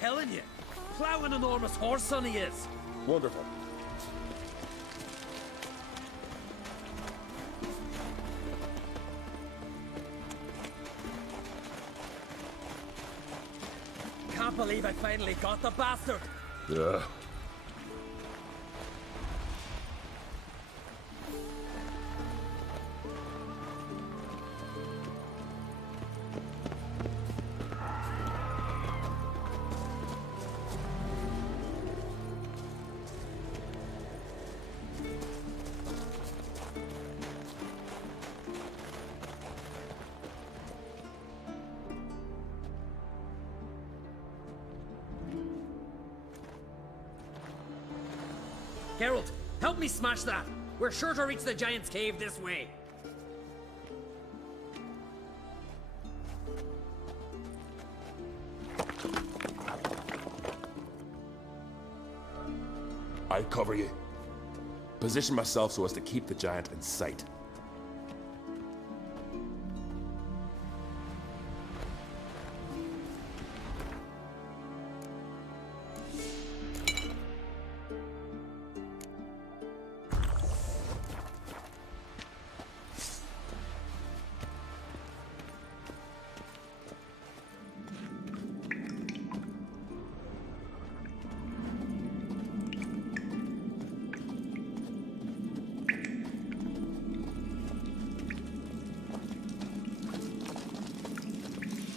telling you. Plow an enormous horse son he is. Wonderful. Can't believe I finally got the bastard. Yeah. Geralt, help me smash that. We're sure to reach the giant's cave this way. I cover you. Position myself so as to keep the giant in sight.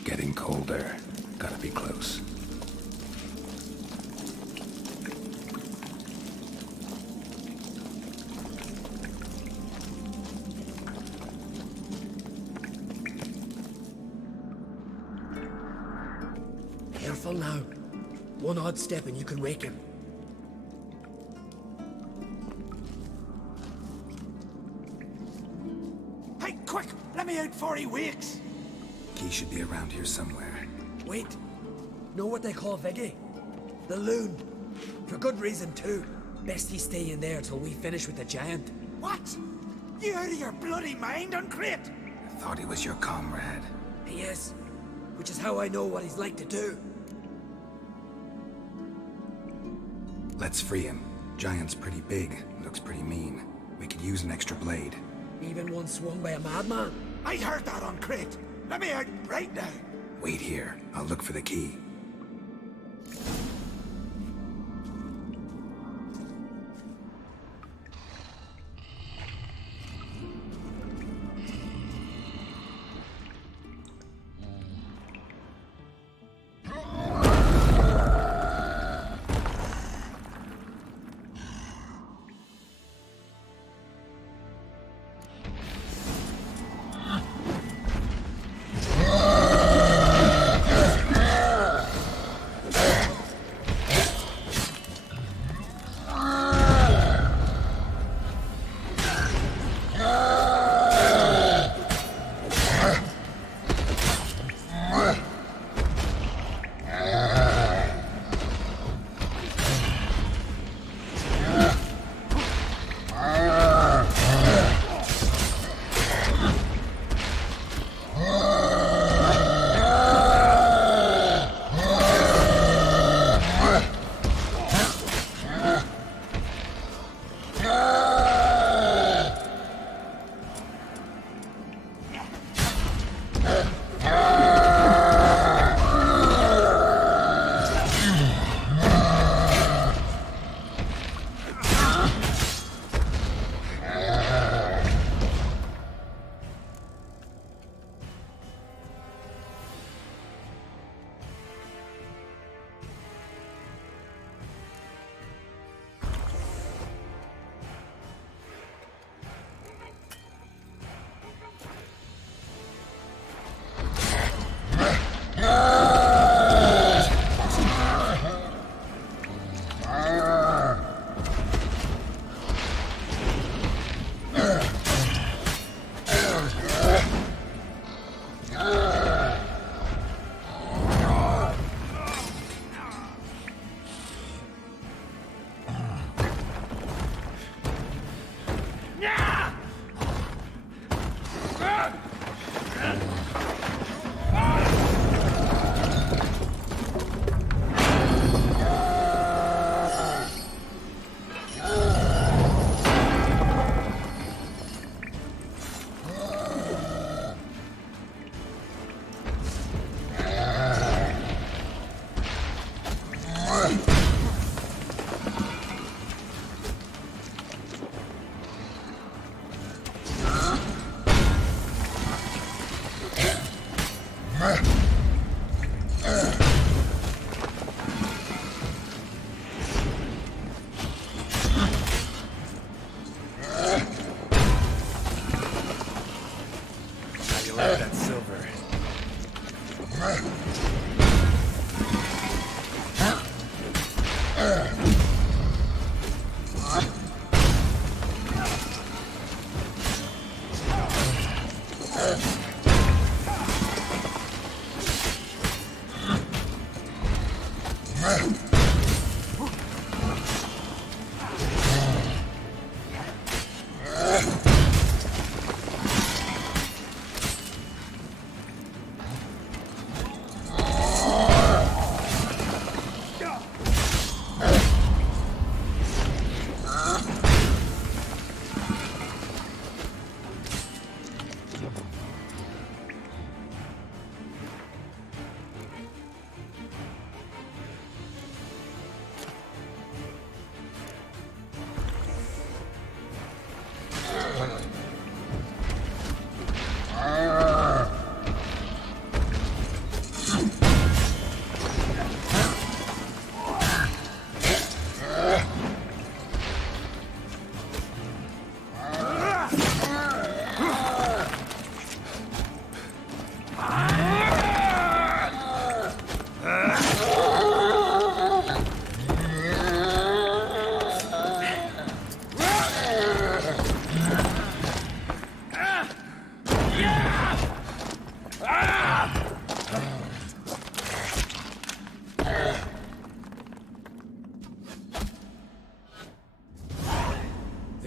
Getting colder. Gotta be close. Careful now. One odd step and you can wake him. Hey, quick! Let me out before he wakes! Key should be around here somewhere. Wait. Know what they call Viggy? The loon. For good reason too. Best he stay in there till we finish with the giant. What? You out of your bloody mind, Uncrate? I thought he was your comrade. He is. Which is how I know what he's like to do. Let's free him. Giant's pretty big, looks pretty mean. We could use an extra blade. Even one swung by a madman. I heard that, Uncrate. Let me out right now. Wait here. I'll look for the key.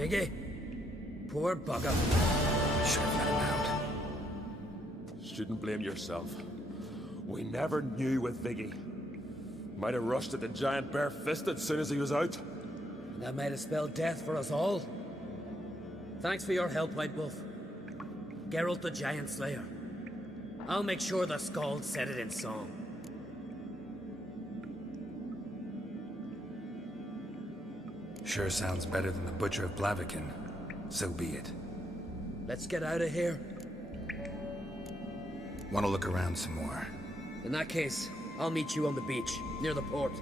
Viggy, poor bugger. Should have let him out. Shouldn't blame yourself. We never knew with Viggy. Might have rushed at the giant bare-fisted soon as he was out. And that might have spelled death for us all. Thanks for your help, White Wolf. Geralt the Giant Slayer. I'll make sure the Scald said it in song. Sure sounds better than the Butcher of Blaviken. So be it. Let's get out of here. Want to look around some more? In that case, I'll meet you on the beach, near the port.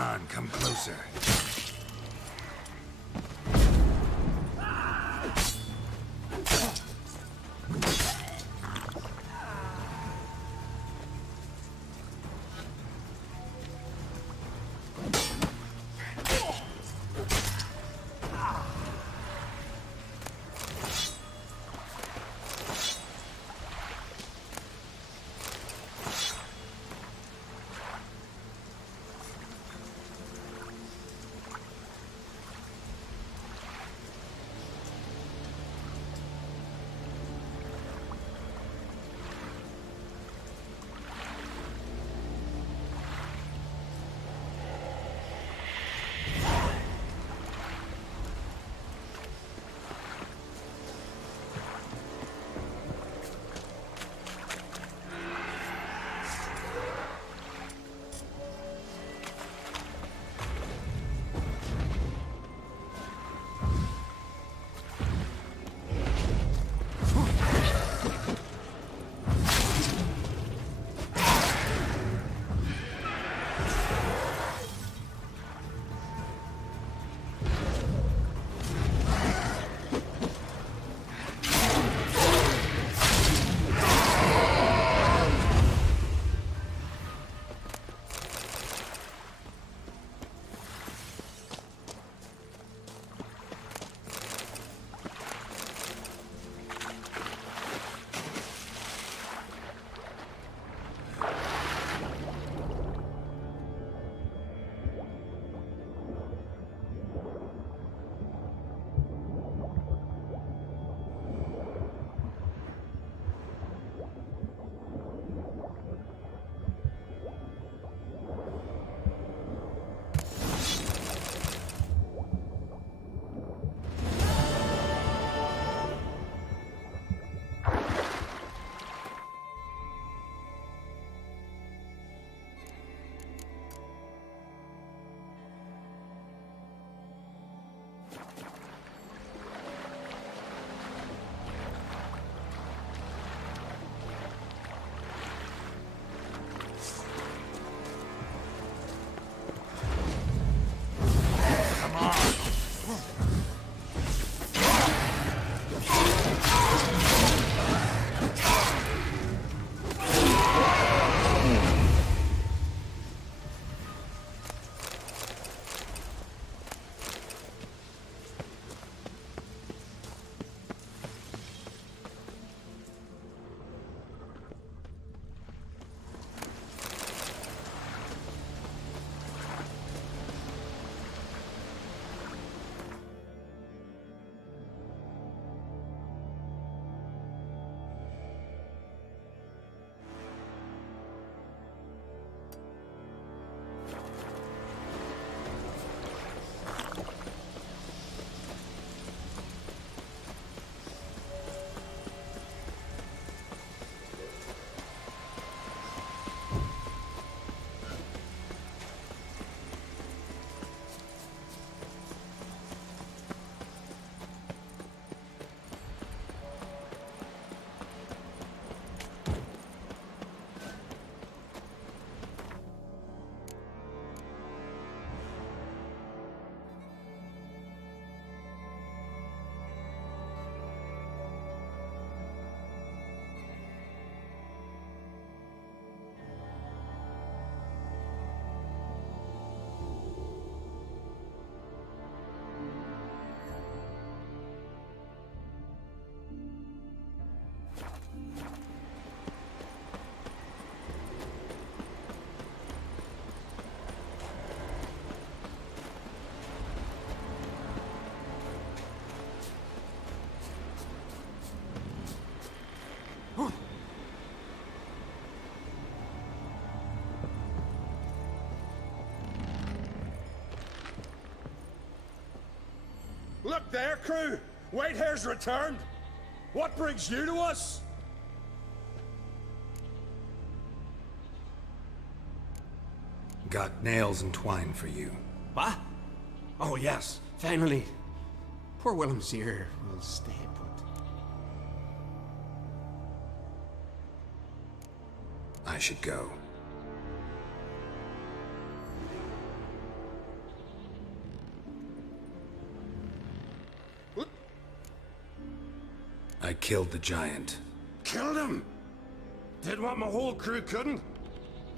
on, come closer. Look there, crew! Whitehair's returned! What brings you to us? Got nails and twine for you. What? Oh, yes. Finally. Poor Willem's here will stay put. I should go. I killed the giant. Killed him? Did what my whole crew couldn't?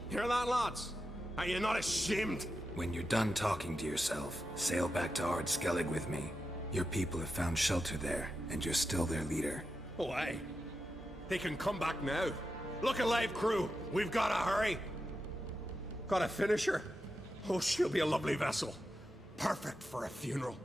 Hear that, lads? Are you not ashamed? When you're done talking to yourself, sail back to Ard Skellig with me. Your people have found shelter there, and you're still their leader. Oh, aye. They can come back now. Look alive, crew. We've got to hurry. Got a finisher? Oh, she'll be a lovely vessel. Perfect for a funeral.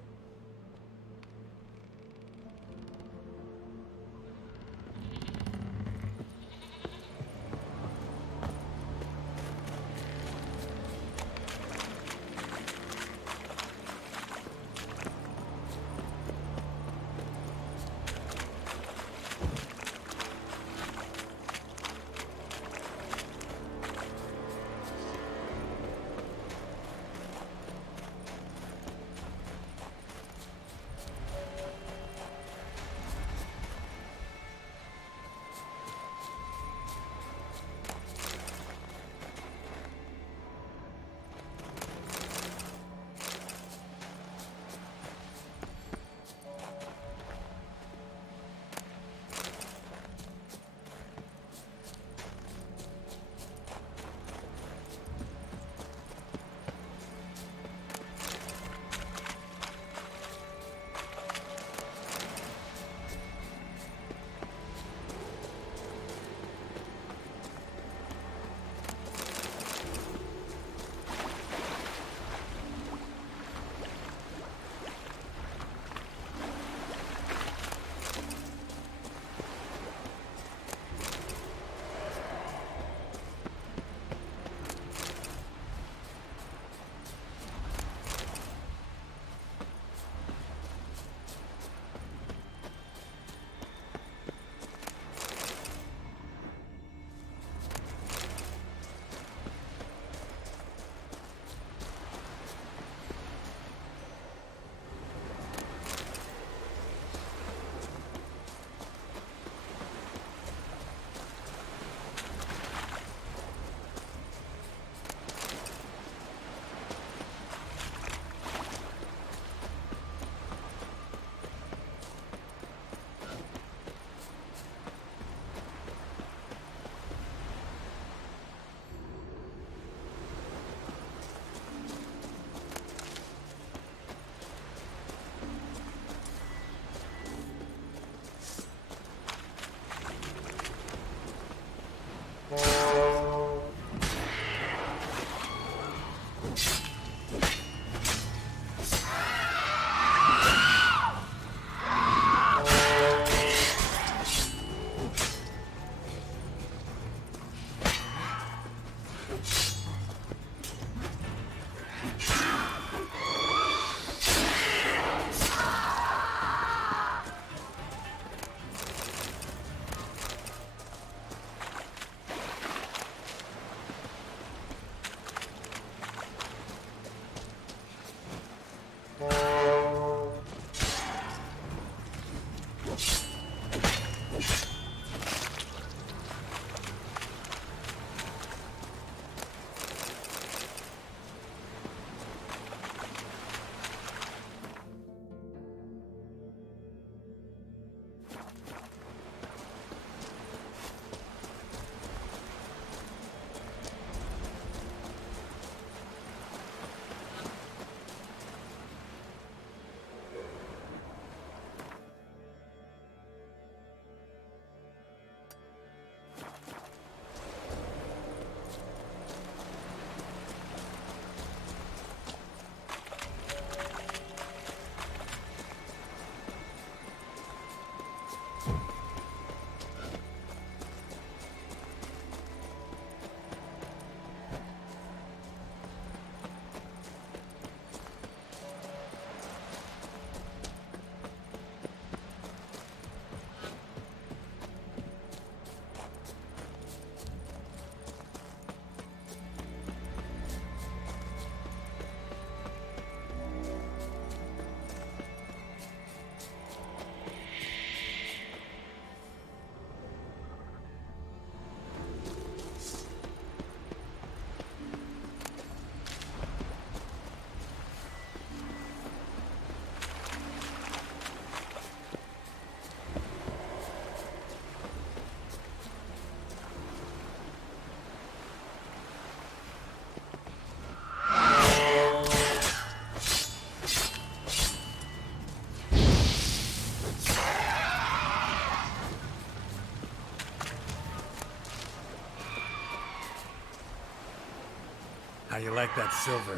How you like that silver?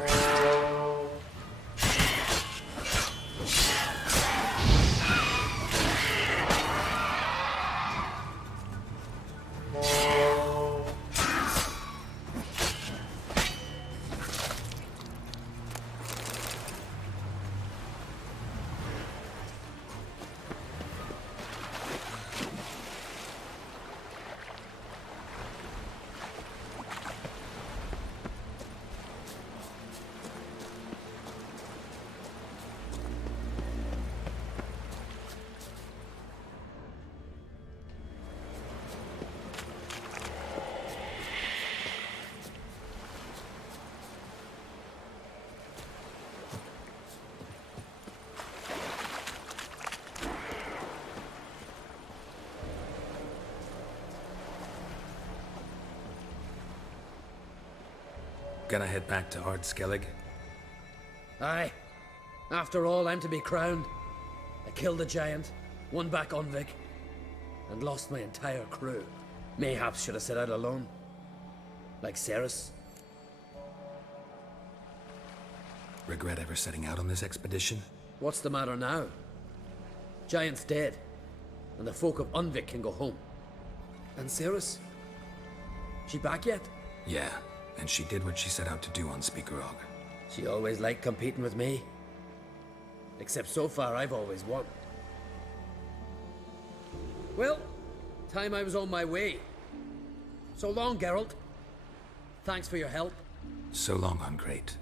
Gonna head back to Ard Skellig? Aye. After all, I'm to be crowned. I killed a giant, won back Unvik, and lost my entire crew. Mayhaps should have set out alone. Like Ceres. Regret ever setting out on this expedition? What's the matter now? Giant's dead, and the folk of Unvik can go home. And Ceres? She back yet? Yeah, and she did what she set out to do on Speakerog. She always liked competing with me. Except so far, I've always won. Well, time I was on my way. So long, Geralt. Thanks for your help. So long, Ungreat.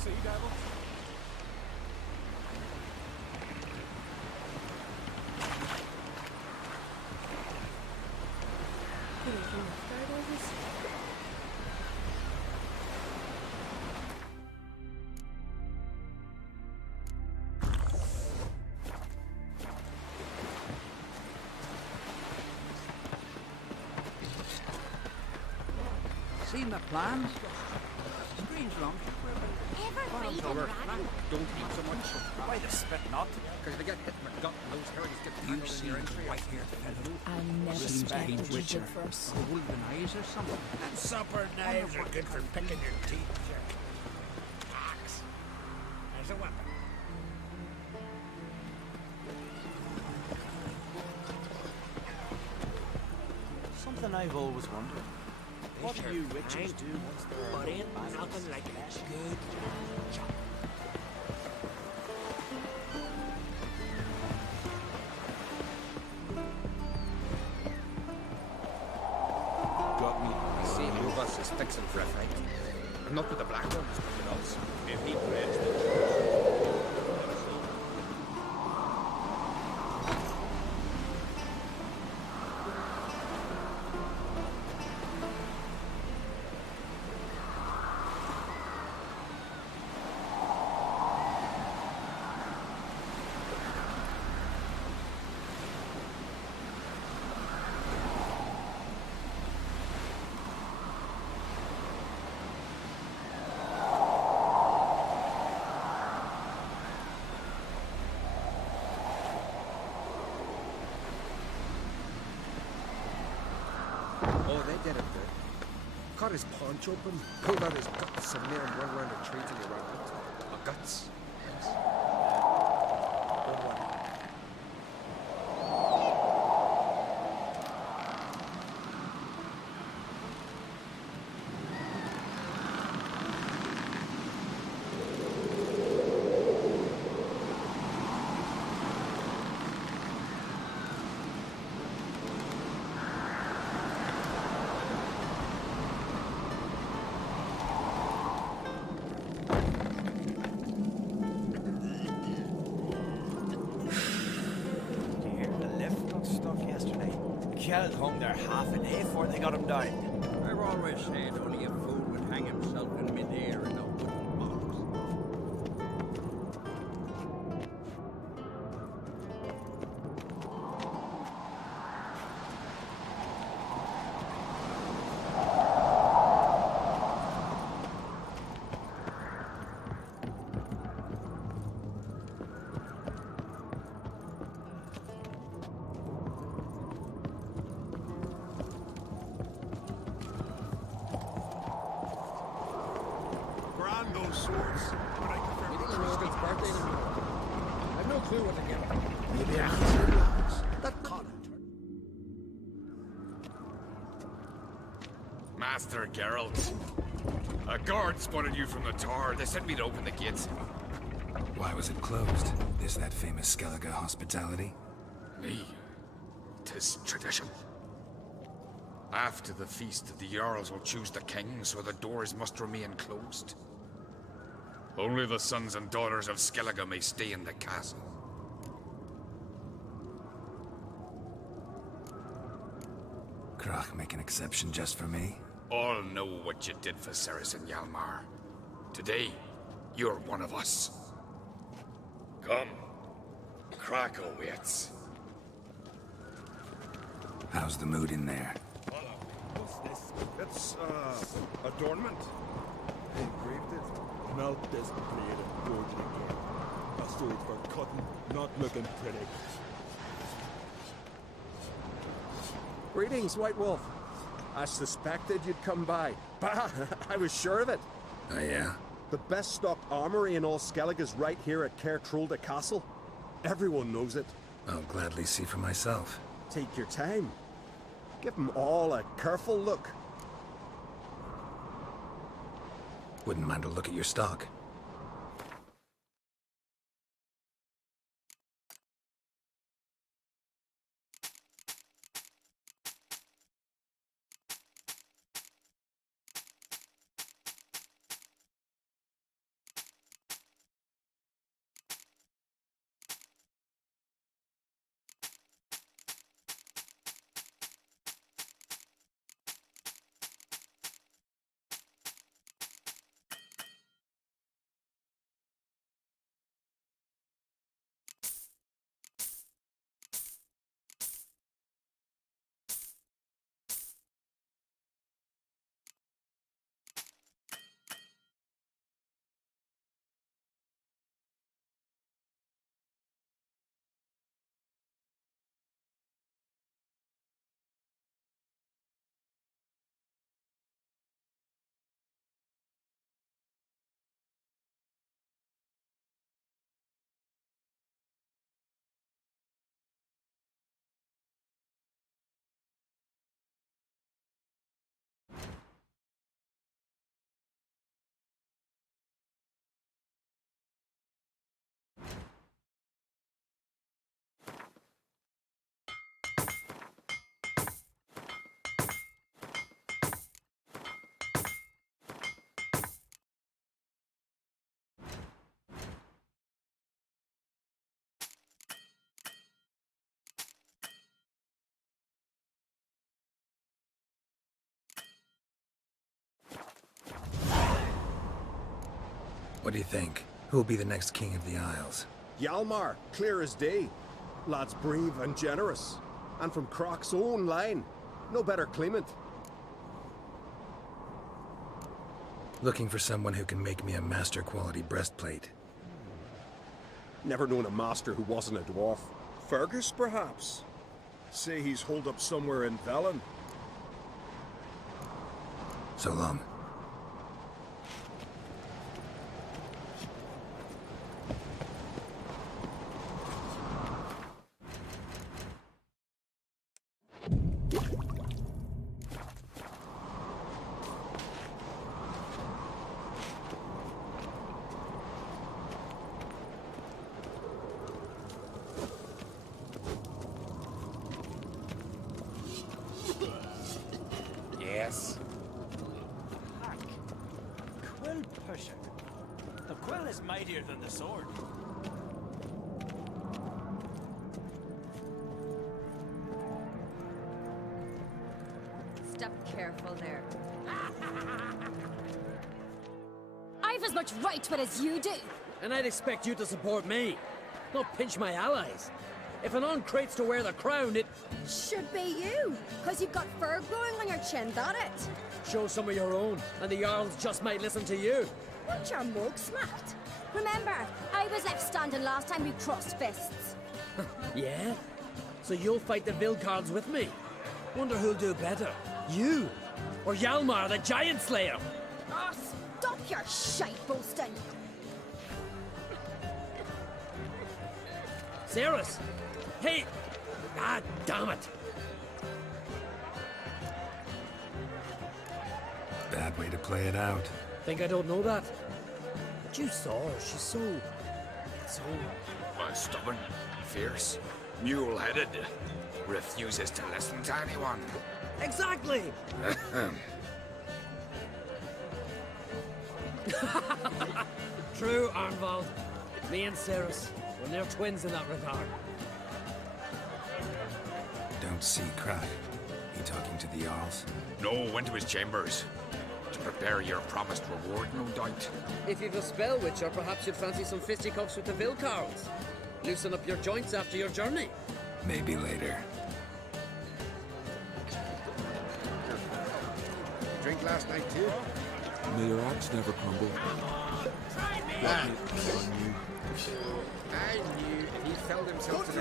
sea devils? Seen the plans? Strange lump. Don't eat so much. Why the spit not? Because they get hit in the gut and those hairs get You tangled in see your the entry. white-haired fellow? I never Seems suspected King's you Witcher. did first. The wolven eyes or something. And supper knives are good for picking your teeth, sir. Axe. As a weapon. Something I've always wondered. What do you witches do once they're But ain't nothing like a good chop. Got me. I see Rufus is fixing for a fight. Not with the black ones, but with us. If he dreads Oh, they did it good. Cut his paunch open, pulled out his guts, and made him run around a tree till he ran out. Guts? Yes. Good one. You hear the lift got stuck yesterday? Kjeld hung there half a day before they got him down. I've always said only a fool would hang himself in midair in a wooden box. grand those swords, but I prefer Maybe the it's crystal Rufus' birthday parts. tomorrow. I've no clue what to give him. Maybe a handful. That Connor. Master Geralt. A guard spotted you from the tower. They sent me to open the gates. Why was it closed? Is that famous Skellige hospitality? Me. 'Tis tradition. After the feast, the Jarls will choose the king, so the doors must remain closed. Only the sons and daughters of Skellige may stay in the castle. Krach make an exception just for me? All know what you did for Ceres and Hjalmar. Today, you're one of us. Come. Krakow waits. How's the mood in there? What's this? It's, adornment. They engraved it. Melt this blade and forge it again. A sword for cutting, not looking pretty. Greetings, White Wolf. I suspected you'd come by. Bah, I was sure of it. Oh yeah? The best stocked armory in all Skellige is right here at Caer Trolde Castle. Everyone knows it. I'll gladly see for myself. Take your time. Give them all a careful look. Wouldn't mind a look at your stock. What do you think? Who will be the next king of the Isles? Hjalmar, clear as day. Lad's brave and generous. And from Croc's own line. No better claimant. Looking for someone who can make me a master quality breastplate. Never known a master who wasn't a dwarf. Fergus, perhaps? Say he's holed up somewhere in Velen. So long. Yes. Hack. Quill pusher. The quill is mightier than the sword. Step careful there. I've as much right to it as you do. And I'd expect you to support me, not pinch my allies. If an on-crate's to wear the crown, it... Should be you, because you've got fur growing on your chin, that it? Show some of your own, and the Jarls just might listen to you. Want your mug smacked? Remember, I was left standing last time we crossed fists. Yeah? So you'll fight the Vilcards with me? Wonder who'll do better, you or Hjalmar the Giant Slayer? Oh, stop your shite boasting. Cerys! Hey! Ah, damn it! Bad way to play it out. Think I don't know that? But you saw her, she's so... Stubborn, fierce, mule-headed, refuses to listen to anyone. Exactly! True, Arnvald. Me and Cerys, we're near twins in that regard. Don't see Crack. He talking to the Jarls? No, went to his chambers. To prepare your promised reward, no doubt. If you've a spell witcher, perhaps you'd fancy some fisticuffs with the Vilcards. Loosen up your joints after your journey. Maybe later. Drink last night, too? May your axe never crumble. I knew if he felled himself to the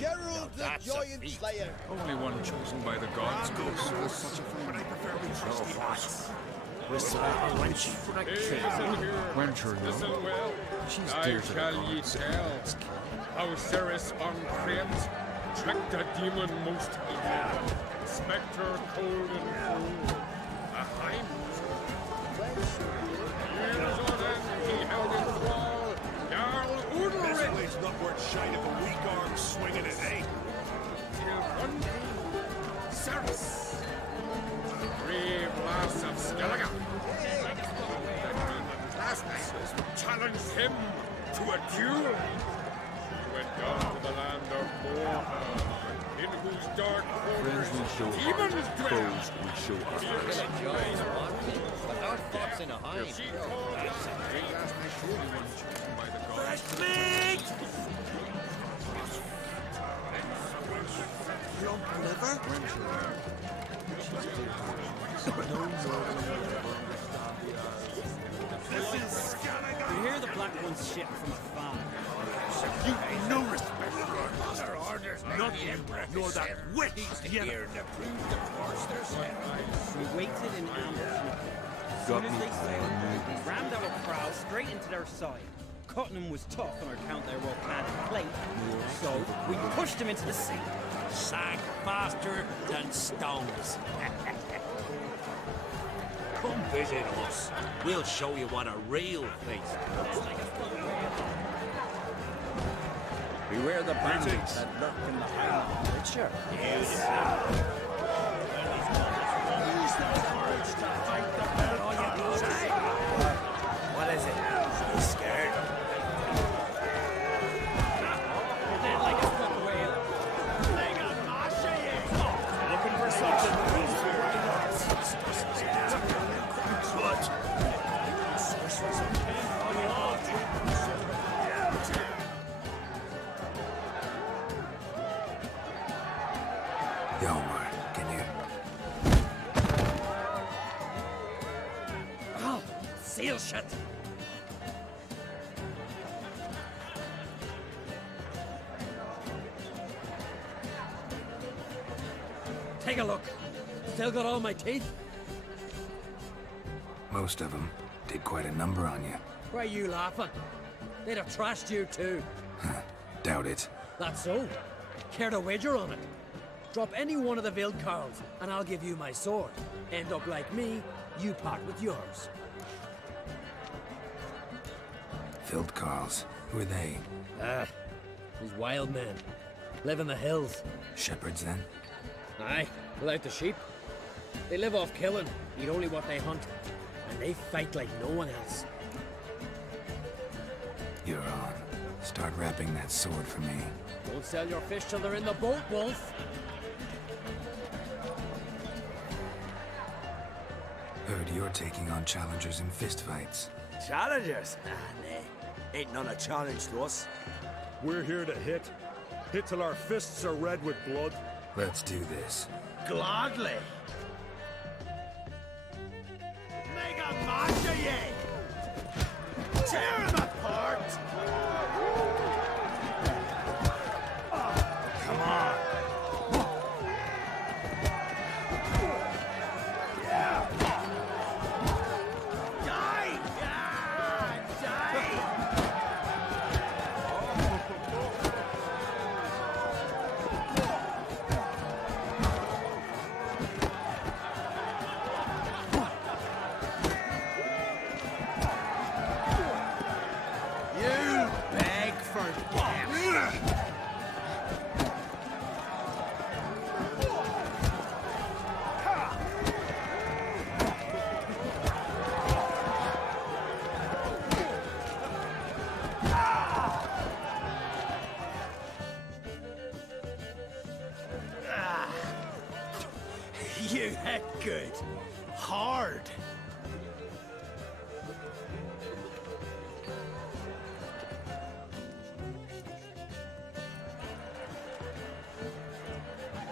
Gerald the Giant Slayer. Only one chosen by the gods goes such a thing. But I prefer we trusty lads. Wencher, Listen well. She's I dear to the shall ye gods. tell how Cerys on Crete tricked a demon most evil, spectre cold and cruel, a hind. Years on end he held in thrall Jarl Udalric. It's not worth shine if a weak arm swinging it, eh? Till one day, Cerys, the brave lass of Skellige, last night challenged him to a duel. He went down to the land of Morha, in whose dark corners demons dwell. Without thoughts in a hive. She called by the gods. Plump liver? You hear the Black Ones shit from afar. You've no respect for us. Nothing, nor that witch yet. We waited in ambush. As soon as they sailed, we rammed our prow straight into their side. Cutting them was tough on account their volcanic plate, so we pushed them into the sea. Sank faster than stones. Come visit us. We'll show you what a real face looks like. Beware the bandits that lurk in the Highland Witcher. What is it? You scared? Looking for something. real shit. Take a look. Still got all my teeth? Most of them did quite a number on you. Why are you laughing? They'd have trashed you too. Doubt it. That's so. Care to wager on it? Drop any one of the Wild Carls, and I'll give you my sword. End up like me, you part with yours. Filled Carls. Who are they? These wild men. Live in the hills. Shepherds, then? Aye, without the sheep. They live off killing, eat only what they hunt. And they fight like no one else. You're on. Start wrapping that sword for me. Don't sell your fish till they're in the boat, Wolf. Heard you're taking on challengers in fistfights. Challengers? Ah, nah. Ain't none a challenge to us. We're here to hit. Hit till our fists are red with blood. Let's do this. Gladly. Mega Masha ye! Tear him apart! Come on. Yeah. Die! Die! Die! You beg for death. You hit good. Hard.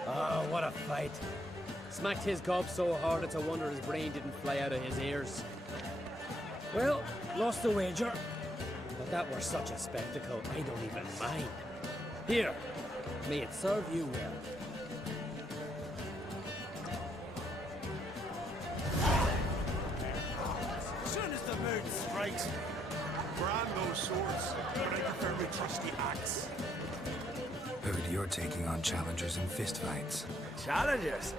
Oh, what a fight. Smacked his gob so hard it's a wonder his brain didn't fly out of his ears. Well, lost the wager. But that were such a spectacle, I don't even mind. Here, may it serve you well. As soon as the mood strikes, brand those swords, but I prefer my trusty axe. Heard you're taking on challengers in fistfights. Challengers?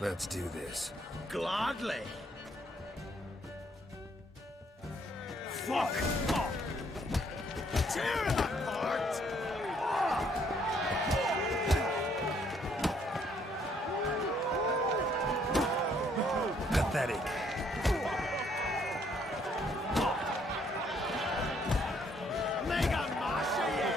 Let's do this. Gladly. Fuck! Oh. Tear him apart! Pathetic. Mega Masha ye!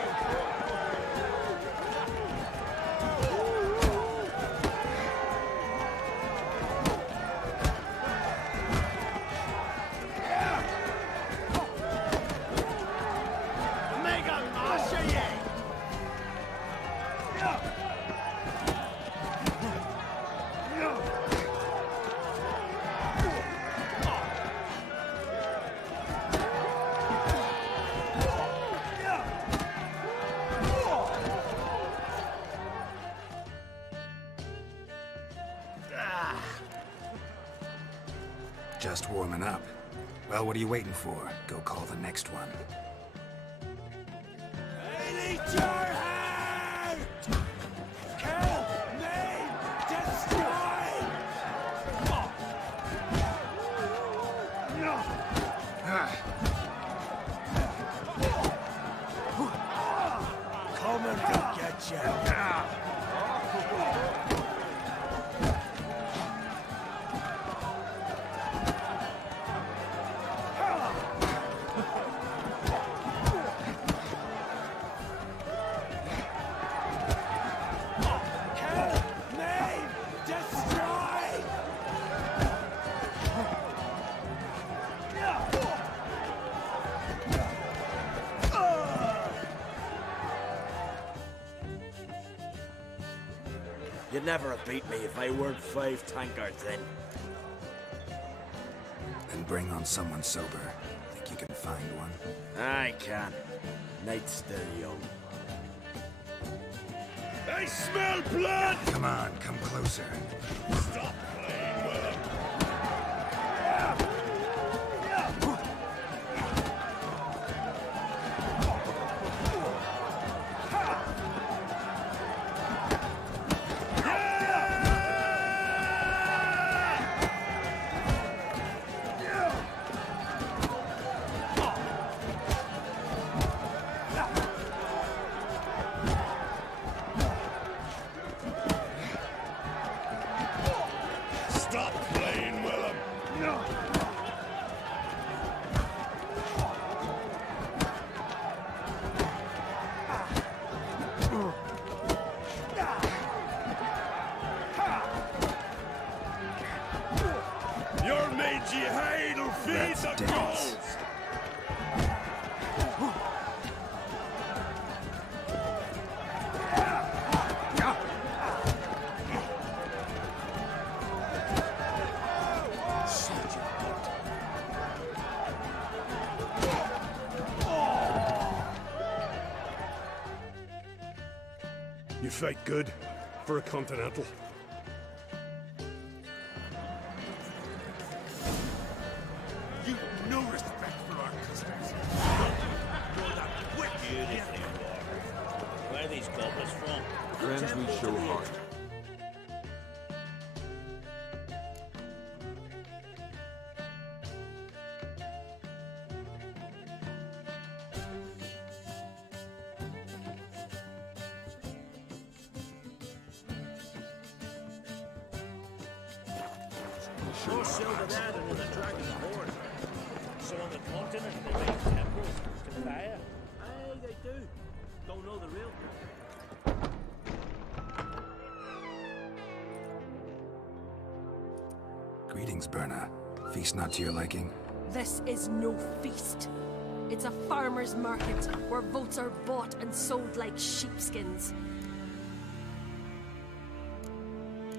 Mega Masha ye! Just warming up. Well, what are you waiting for? Go call the next one. I need your heart! Kill me! Destroy! Coming to get you! You'd never have beat me if I weren't 5 tankards then. bring on someone sober. Think you can find one? I can. Night's still young. I smell blood! Come on, come closer. Stop playing with him! Stop playing with him! No! Your mangy hide'll feed That's the dense. ghosts! You fight good for a continental. You no respect for our customs. You're that wicked. Where are these goblins from? Friends we show heart. No silver there than in the dragon's horn. So on the continent they make temples to fire. Aye, they do. Don't know the real. Greetings, Berna. Feast not to your liking? This is no feast. It's a farmer's market where votes are bought and sold like sheepskins.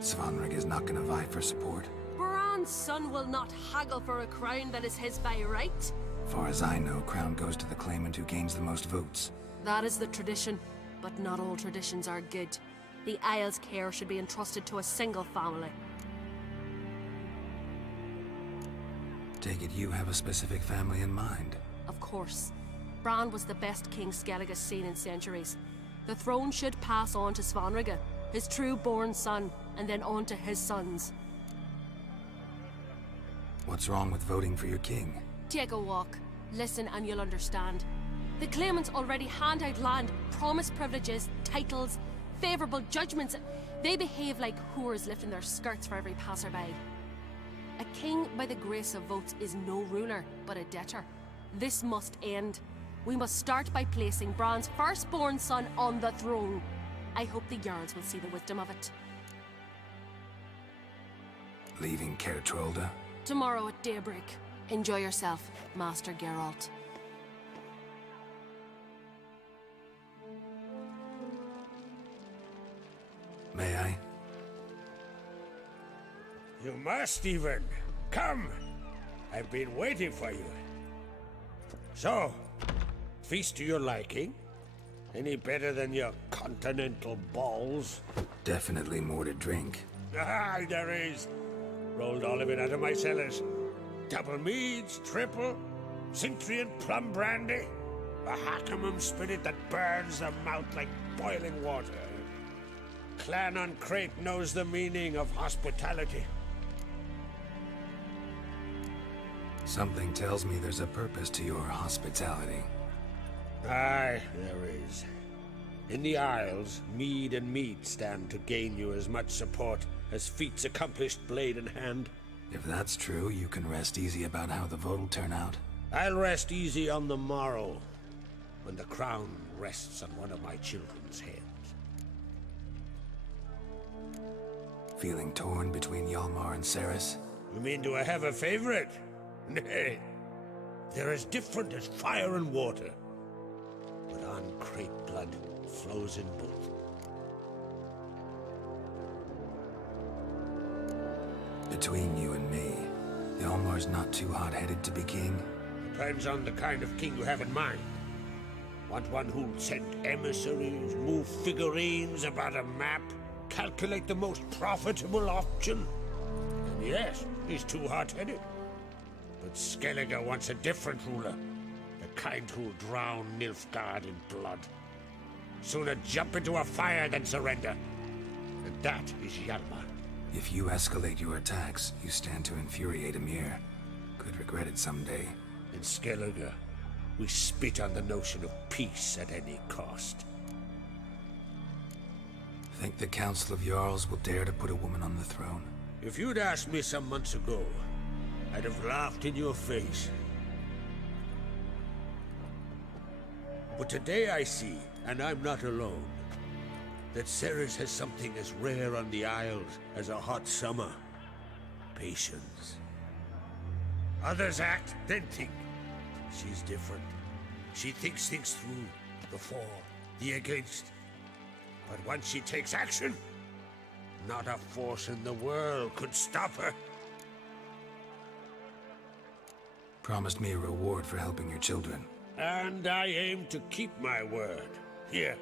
Svanrig is not gonna vie for support. Bran's son will not haggle for a crown that is his by right. Far as I know, crown goes to the claimant who gains the most votes. That is the tradition, but not all traditions are good. The Isle's care should be entrusted to a single family. Take it you have a specific family in mind. Of course. Bran was the best king Skellig has seen in centuries. The throne should pass on to Svanrige, his true-born son, and then on to his sons. What's wrong with voting for your king? Take a walk. Listen and you'll understand. The claimants already hand out land, promise privileges, titles, favourable judgments. They behave like whores lifting their skirts for every passerby. A king by the grace of votes is no ruler, but a debtor. This must end. We must start by placing Bran's firstborn son on the throne. I hope the Jarls will see the wisdom of it. Leaving Caer Trolda? Tomorrow at daybreak. Enjoy yourself, Master Geralt. May I? You must even. Come. I've been waiting for you. So, feast to your liking? Any better than your continental balls? Definitely more to drink. Ah, there is. Rolled all of it out of my cellars. Double meads, triple, Cintrian plum brandy, a Hackamum spirit that burns the mouth like boiling water. Clan on Crate knows the meaning of hospitality. Something tells me there's a purpose to your hospitality. Aye, there is. In the Isles, mead and meat stand to gain you as much support as feats accomplished blade in hand. If that's true, you can rest easy about how the vote'll turn out. I'll rest easy on the morrow, when the crown rests on one of my children's heads. Feeling torn between Hjalmar and Cerys? You mean, do I have a favorite? Nay. They're as different as fire and water. But on Crate blood flows in both. Between you and me, Hjalmar's not too hot-headed to be king? Depends on the kind of king you have in mind. Want one who'll send emissaries, move figurines about a map, calculate the most profitable option? And yes, he's too hot-headed. But Skellige wants a different ruler. The kind who'll drown Nilfgaard in blood. Sooner jump into a fire than surrender. And that is Hjalmar. If you escalate your attacks, you stand to infuriate Emir. Could regret it someday. In Skellige, we spit on the notion of peace at any cost. Think the Council of Jarls will dare to put a woman on the throne? If you'd asked me some months ago, I'd have laughed in your face. But today I see, and I'm not alone, that Ceres has something as rare on the Isles as a hot summer. Patience. Others act, then think. She's different. She thinks things through. The for, the against. But once she takes action, not a force in the world could stop her. Promised me a reward for helping your children. And I aim to keep my word. Here.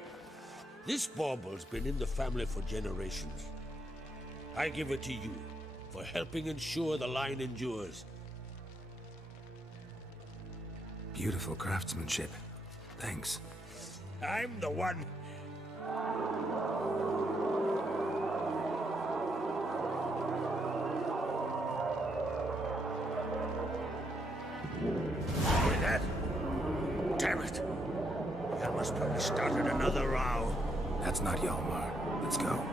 This bauble's been in the family for generations. I give it to you for helping ensure the line endures. Beautiful craftsmanship. Thanks. I'm the one. Hear that? Damn it. Hjalmar's probably started another row. That's not Hjalmar. Let's go.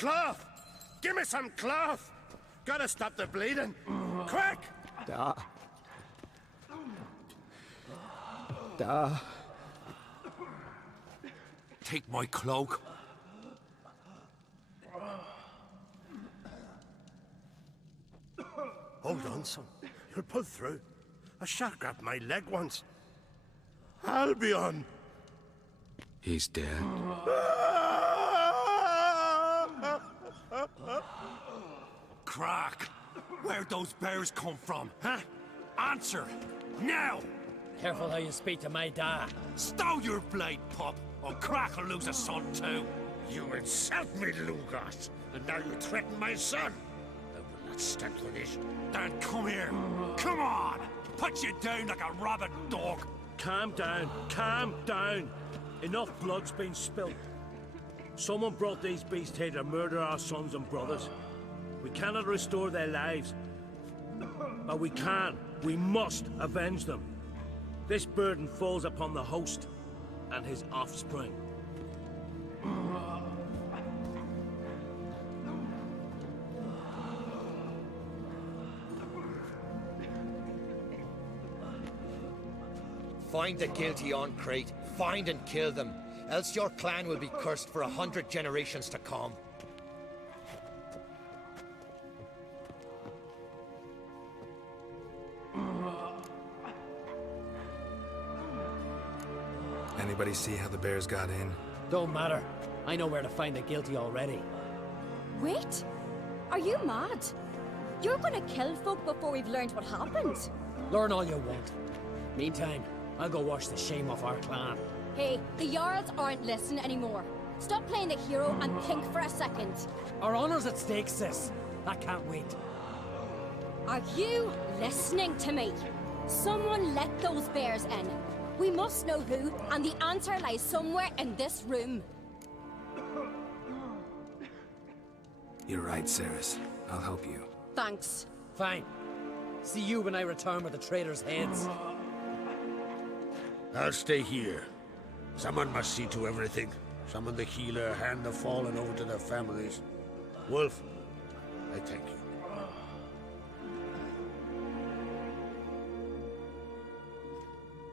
Cloth! Give me some cloth! Gotta stop the bleeding! Quick! Take my cloak. Hold on, son. You'll pull through. A shark grabbed my leg once. Albion! He's dead. Crack! Where'd those bears come from, huh? Answer! Now! Careful how you speak to my dad. Stow your blade, pup, or Crack will lose a son too. You insult me, Lugos, and now you threaten my son. I will not stand for this. Then come here. Come on! Put you down like a rabid dog. Calm down. Calm down. Enough blood's been spilt. Someone brought these beasts here to murder our sons and brothers. We cannot restore their lives. But we can. We must avenge them. This burden falls upon the host and his offspring. Find the guilty on Crate. Find and kill them. Else your clan will be cursed for 100 generations to come. Anybody see how the bears got in? Don't matter. I know where to find the guilty already. Wait! Are you mad? You're gonna kill folk before we've learned what happened? Learn all you want. Meantime, I'll go wash the shame off our clan. Hey, the Jarls aren't listening anymore. Stop playing the hero and think for a second. Our honor's at stake, sis. That can't wait. Are you listening to me? Someone let those bears in. We must know who, and the answer lies somewhere in this room. You're right, Ceres. I'll help you. Thanks. Fine. See you when I return with the traitors' heads. I'll stay here. Someone must see to everything. Summon the healer, hand the fallen over to their families. Wolf, I thank you.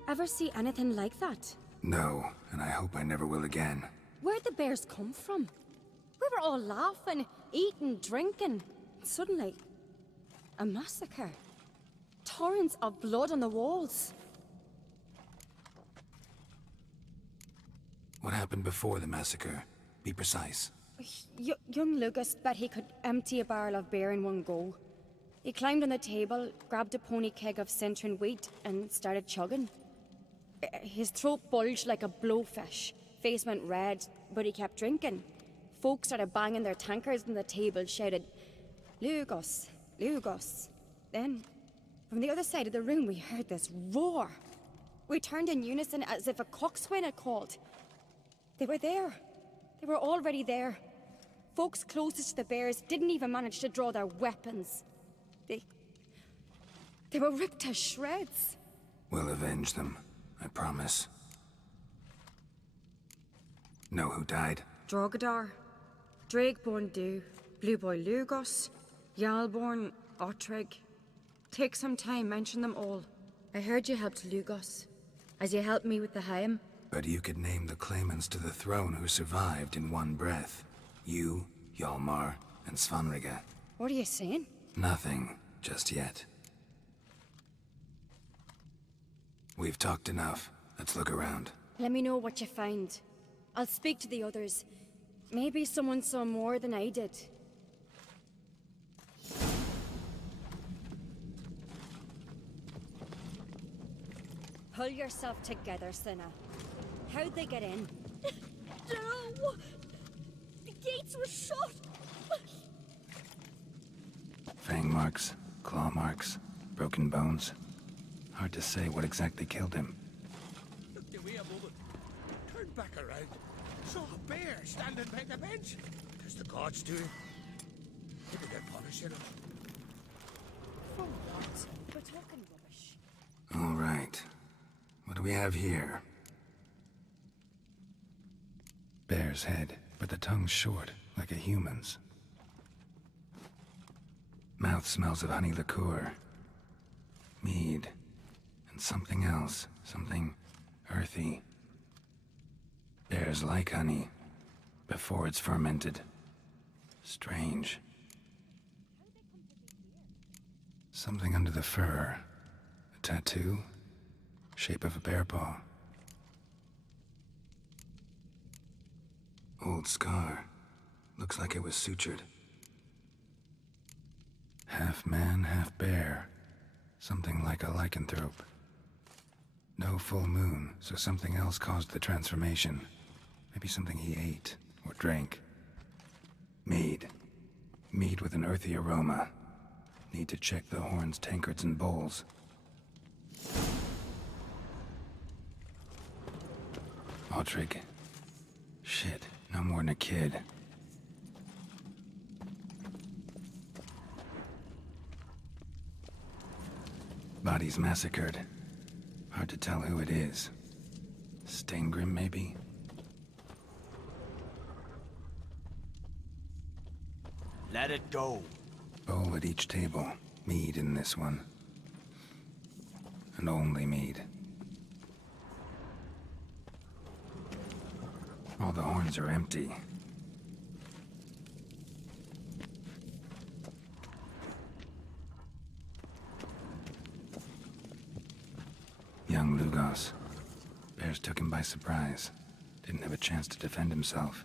Ever see anything like that? No, and I hope I never will again. Where'd the bears come from? We were all laughing, eating, drinking. Suddenly, a massacre. Torrents of blood on the walls. What happened before the massacre? Be precise. Young Lucas bet he could empty a barrel of beer in one go. He climbed on the table, grabbed a pony keg of Cintron wheat, and started chugging. His throat bulged like a blowfish. Face went red, but he kept drinking. Folks started banging their tankards on the table, shouted, "Lugos, Lugos." Then, from the other side of the room, we heard this roar. We turned in unison as if a coxswain had called. They were there. They were already there. Folks closest to the bears didn't even manage to draw their weapons. They were ripped to shreds. We'll avenge them, I promise. Know who died? Drogadar, Drakeborn Du, Blue Boy Lugos, Yalborn, Ottrig. Take some time, mention them all. I heard you helped Lugos, as you helped me with the Haim. But you could name the claimants to the throne who survived in one breath. You, Hjalmar, and Svanrige. What are you saying? Nothing, just yet. We've talked enough. Let's look around. Let me know what you find. I'll speak to the others. Maybe someone saw more than I did. Pull yourself together, Cinna. How'd they get in? No! The gates were shut! Fang marks, claw marks, broken bones. Hard to say what exactly killed him. Looked away a moment, turned back around, saw a bear standing by the bench. As the gods do. Maybe they're punishing him. For what? We're talking rubbish. All right. What do we have here? Bear's head, but the tongue's short, like a human's. Mouth smells of honey liqueur. Mead. And something else. Something earthy. Bears like honey. Before it's fermented. Strange. Something under the fur. A tattoo? Shape of a bear paw. Old scar. Looks like it was sutured. Half man, half bear. Something like a lycanthrope. No full moon, so something else caused the transformation. Maybe something he ate or drank. Mead. Mead with an earthy aroma. Need to check the horns, tankards, and bowls. Ottrig. Shit, no more than a kid. Bodies massacred. Hard to tell who it is. Steingrim, maybe? Let it go. Bowl at each table. Mead in this one. And only mead. All the horns are empty. Young Lugos. Bears took him by surprise. Didn't have a chance to defend himself.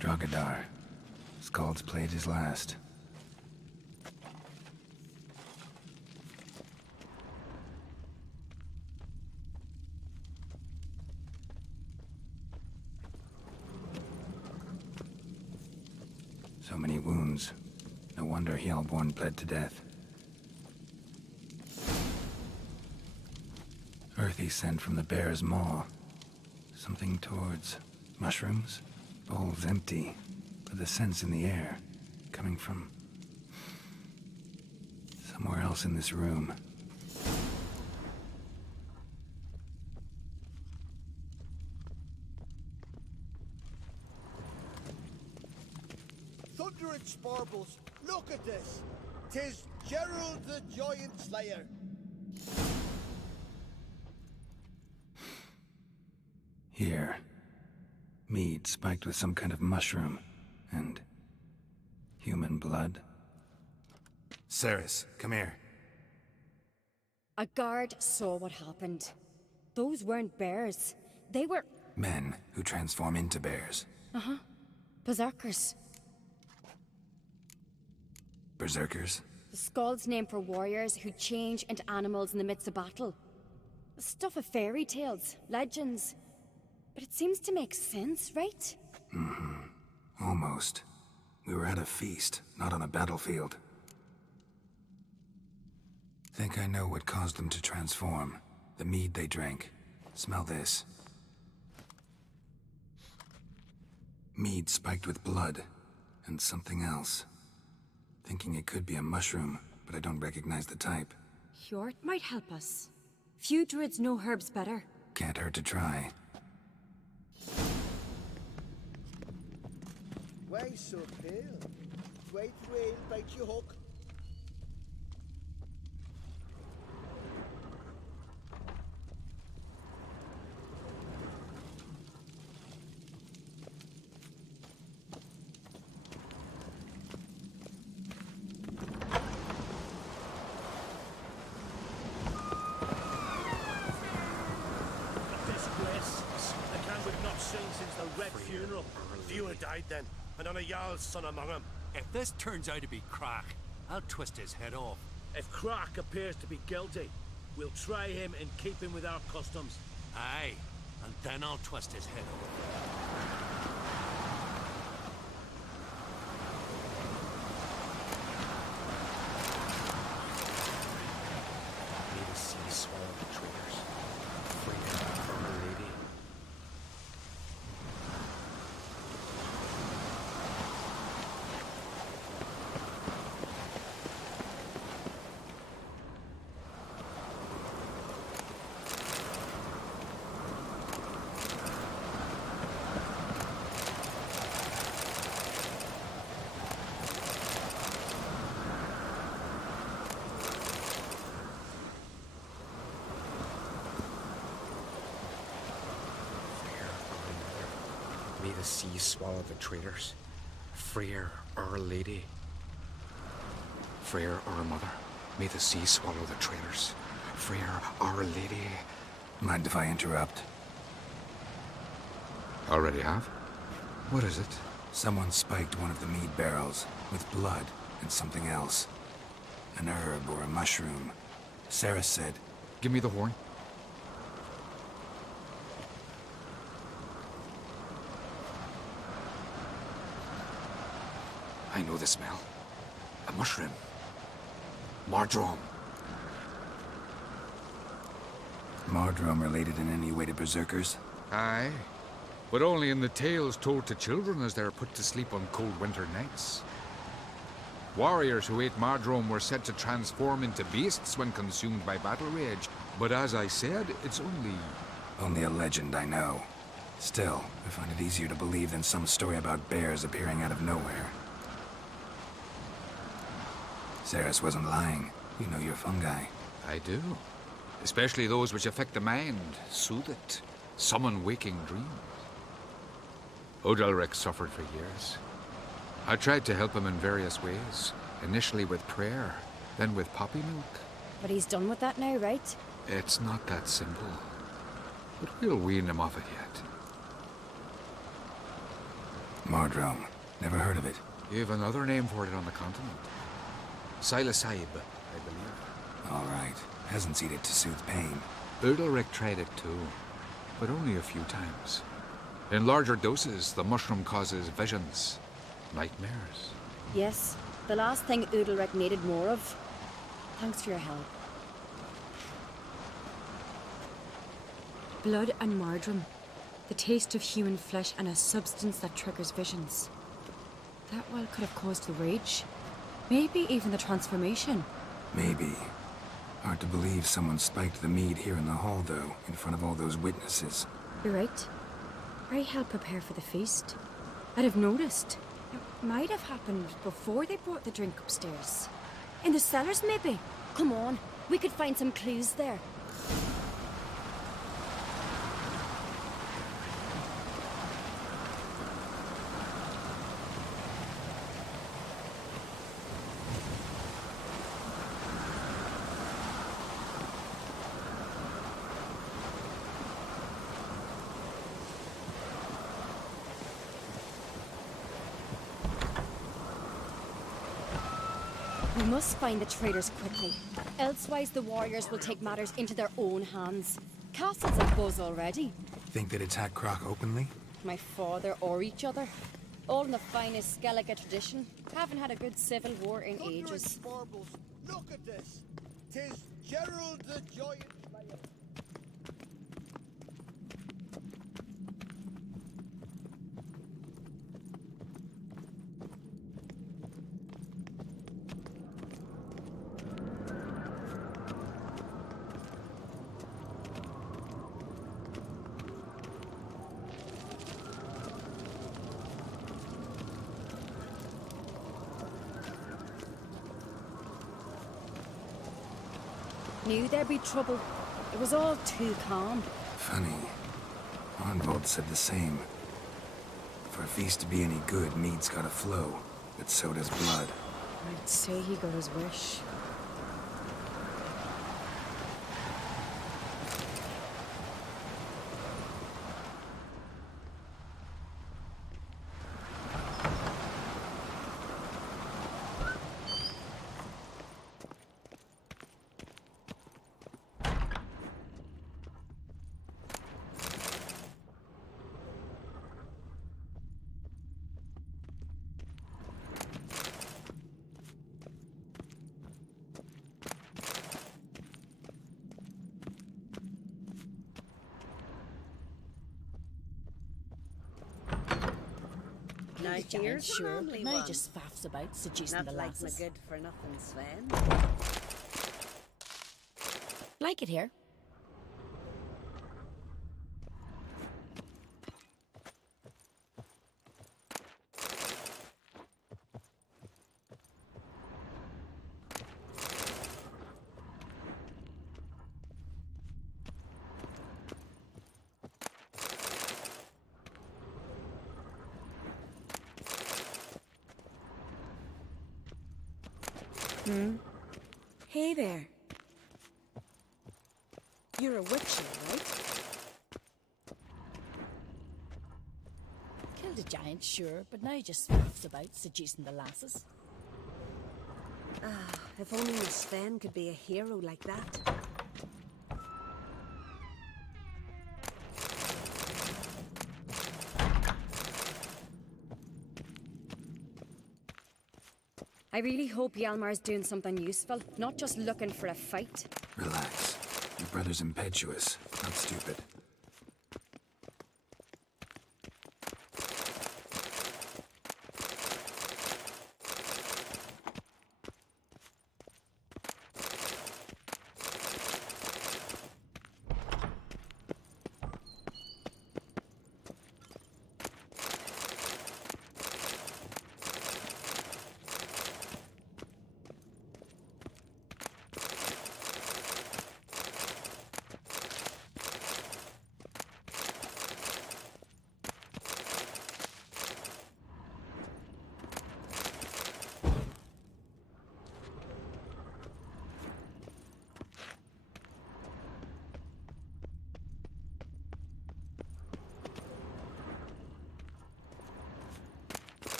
Drogadar. Skald's played his last. So many wounds. No wonder Hellborn bled to death. Earthy scent from the bear's maw. Something towards mushrooms? Bowl's empty, but the scent's in the air. Coming from somewhere else in this room. Thunder and sparbles, look at this. 'Tis Gerald the Giant Slayer. Here. Mead spiked with some kind of mushroom. And human blood. Ceres, come here. A guard saw what happened. Those weren't bears. They were... Men who transform into bears. Uh-huh. Berserkers. Berserkers? The Skald's name for warriors who change into animals in the midst of battle. Stuff of fairy tales, legends. But it seems to make sense, right? Mm-hmm. Almost. We were at a feast, not on a battlefield. Think I know what caused them to transform. The mead they drank. Smell this. Mead spiked with blood. And something else. Thinking it could be a mushroom, but I don't recognize the type. Hjort might help us. Few druids know herbs better. Can't hurt to try. Why so pale? White whale bite you hook. Funeral. Fewer died then, and on a Jarl's son among them. If this turns out to be Crack, I'll twist his head off. If Crack appears to be guilty, we'll try him in keeping with our customs. Aye, and then I'll twist his head off. May the sea swallow the traitors. Free Our Lady. May the sea swallow the traitors. Freyr, Our Lady. Freyr, Our Mother. May the sea swallow the traitors. Freyr, Our Lady. Mind if I interrupt? Already have? What is it? Someone spiked one of the mead barrels with blood and something else. An herb or a mushroom. Sarah said... Give me the horn. I know the smell. A mushroom. Mardrome. Mardrome related in any way to berserkers? Aye. But only in the tales told to children as they're put to sleep on cold winter nights. Warriors who ate Mardrome were said to transform into beasts when consumed by battle rage. But as I said, it's only... Only a legend I know. Still, I find it easier to believe than some story about bears appearing out of nowhere. Ceres wasn't lying. You know your fungi. I do. Especially those which affect the mind, soothe it, summon waking dreams. Odalric suffered for years. I tried to help him in various ways, initially with prayer, then with poppy milk. But he's done with that now, right? It's not that simple. But we'll wean him off it yet. Mardrome. Never heard of it. You have another name for it on the continent. Psilocybe, I believe. All right. Peasants eat it to soothe pain. Udalric tried it too, but only a few times. In larger doses, the mushroom causes visions, nightmares. Yes, the last thing Udalric needed more of. Thanks for your help. Blood and Mardrome. The taste of human flesh and a substance that triggers visions. That well could have caused the rage. Maybe even the transformation. Maybe. Hard to believe someone spiked the mead here in the hall, though, in front of all those witnesses. You're right. I helped prepare for the feast. I'd have noticed. It might have happened before they brought the drink upstairs. In the cellars, maybe. Come on, we could find some clues there. We must find the traitors quickly. Elsewise, the warriors will take matters into their own hands. Castle's a buzz already. Think they'd attack Croc openly? My father or each other. All in the finest Skellige tradition. Haven't had a good civil war in ages. Marbles, look at this. 'Tis Gerald the Giant Slayer. Knew there'd be trouble. It was all too calm. Funny. Arnvold said the same. For a feast to be any good, mead's gotta flow, but so does blood. I'd say he got his wish. Now Giant, sure, but now now just faffs about, seducing the Not lasses. good for nothing, Sven. Like it here. Hey there. You're a witcher, right? Killed a giant, sure, but now just faffs about, seducing the lasses. Ah, if only Sven could be a hero like that. I really hope Hjalmar's doing something useful, not just looking for a fight. Relax. Your brother's impetuous, not stupid.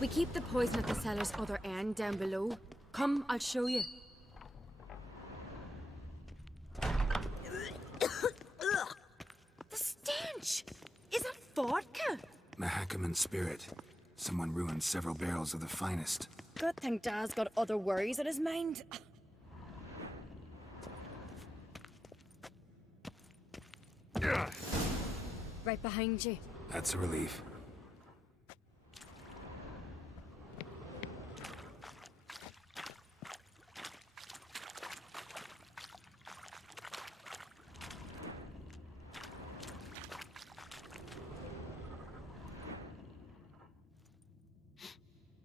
We keep the poison at the cellar's other end down below. Come, I'll show you. The stench! Is that vodka? Mahakaman spirit. Someone ruined several barrels of the finest. Good thing Dad's got other worries on his mind. Right behind you. That's a relief.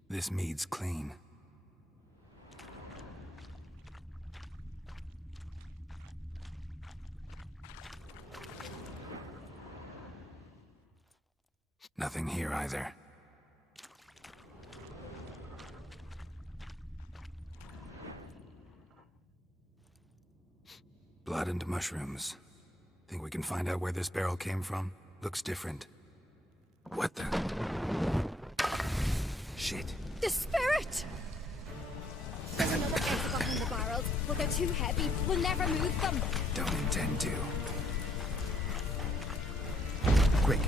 This mead's clean. Nothing here either. Blood and mushrooms. Think we can find out where this barrel came from? Looks different. What the? Shit. The spirit! There's another exit behind the barrels, but they're too heavy. We'll never move them. Don't intend to. Quick.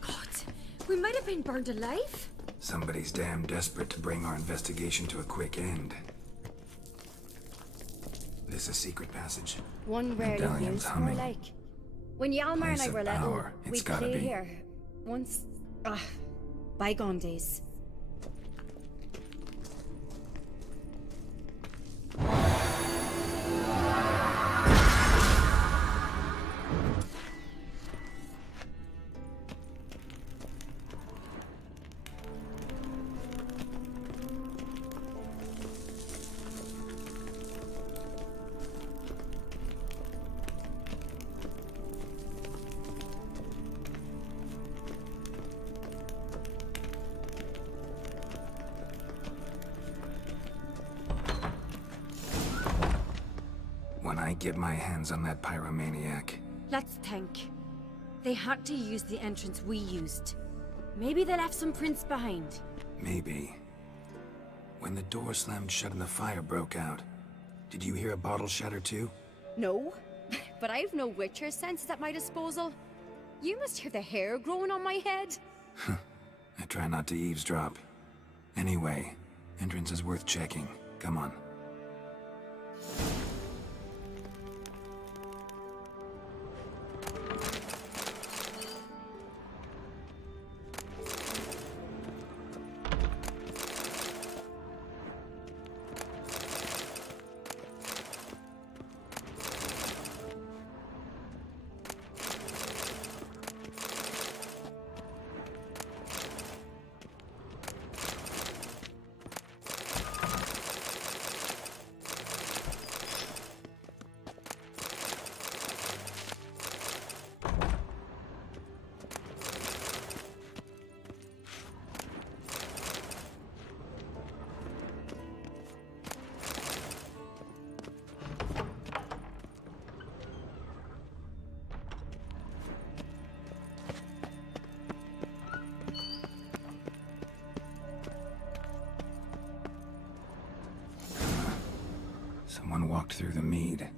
God, we might have been burned alive. Somebody's damn desperate to bring our investigation to a quick end. This a secret passage? One rarely Medallion's used, more humming. like. When Yalmar and Place I of were little, power. It's we'd gotta play be. here. Once... bygone days. When I get my hands on that pyromaniac, Let's think. They had to use the entrance we used. Maybe they left some prints behind. maybe. When the door slammed shut and the fire broke out, did you hear a bottle shatter too? No, but I've no Witcher senses at my disposal. You must hear the hair growing on my head. I try not to eavesdrop. Anyway, entrance is worth checking. Come on. Someone walked through the mead.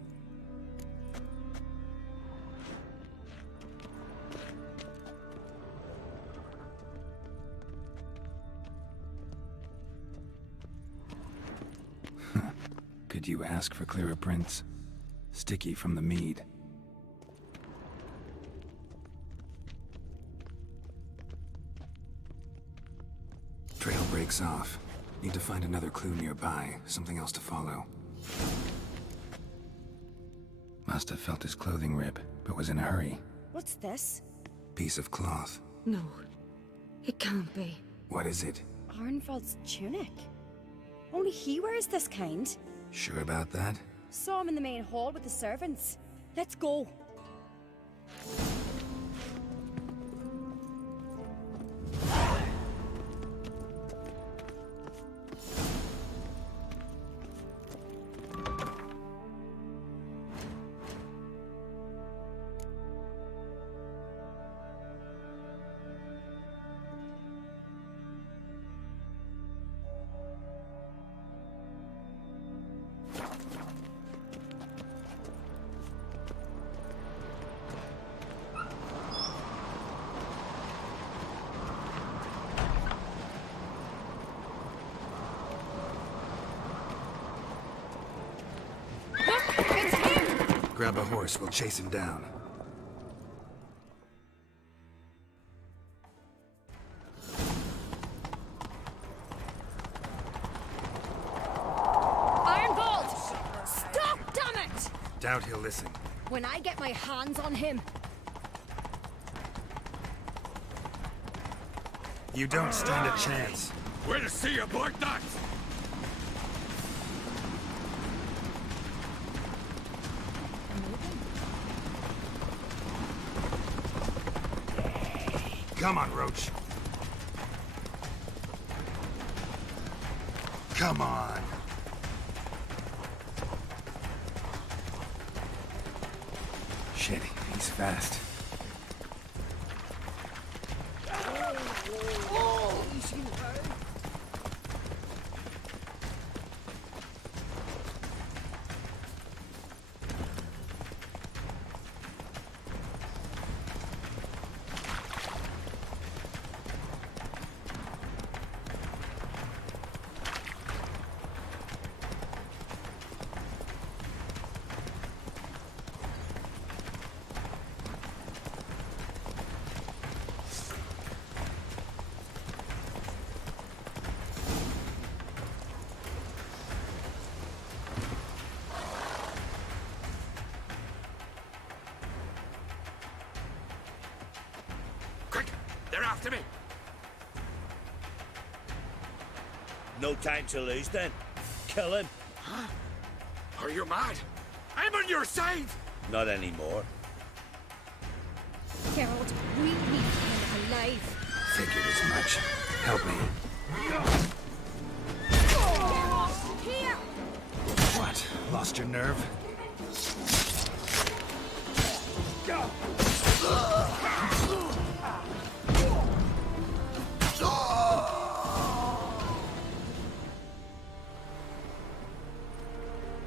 Could you ask for clearer prints? Sticky from the mead. Trail breaks off. Need to find another clue nearby, something else to follow. Must have felt his clothing rip, but was in a hurry. What's this? Piece of cloth. No, it can't be. What is it? Arnvald's tunic. Only he wears this kind. Sure about that? Saw him in the main hall with the servants. Let's go. grab a horse, we'll chase him down. Ironbolt! Stop, damn it! Doubt he'll listen. When I get my hands on him, You don't stand a chance. We'll see about that! Come on, Roach. Come on. Shit, he's fast. Quick! They're after me! No time to lose then. Kill him. Huh? Are you mad? I'm on your side! Not anymore. Geralt, we need him alive. Figured as much. Help me. Geralt, here! What? Lost your nerve?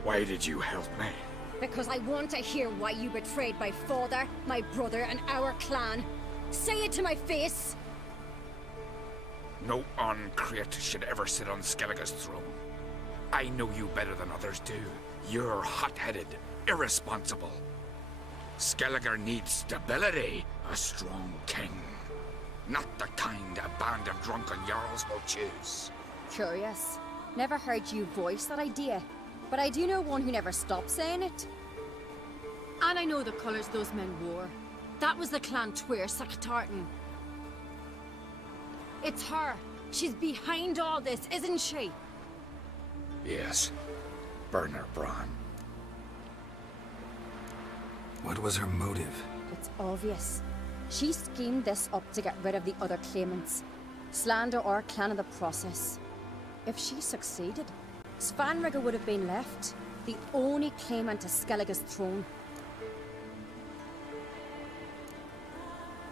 Why did you help me? Because I want to hear why you betrayed my father, my brother, and our clan. Say it to my face! No uncreate should ever sit on Skellige's throne. I know you better than others do. You're hot-headed, irresponsible. Skellige needs stability, a strong king. Not the kind a band of drunken jarls will choose. Curious. Never heard you voice that idea. But I do know one who never stopped saying it. And I know the colours those men wore. That was the clan Twir Tartan. It's her. She's behind all this, isn't she? Yes. Burner Bran. What was her motive? It's obvious. She schemed this up to get rid of the other claimants. Slander our clan in the process. If she succeeded, Svanrige would have been left, the only claimant to Skellige's throne.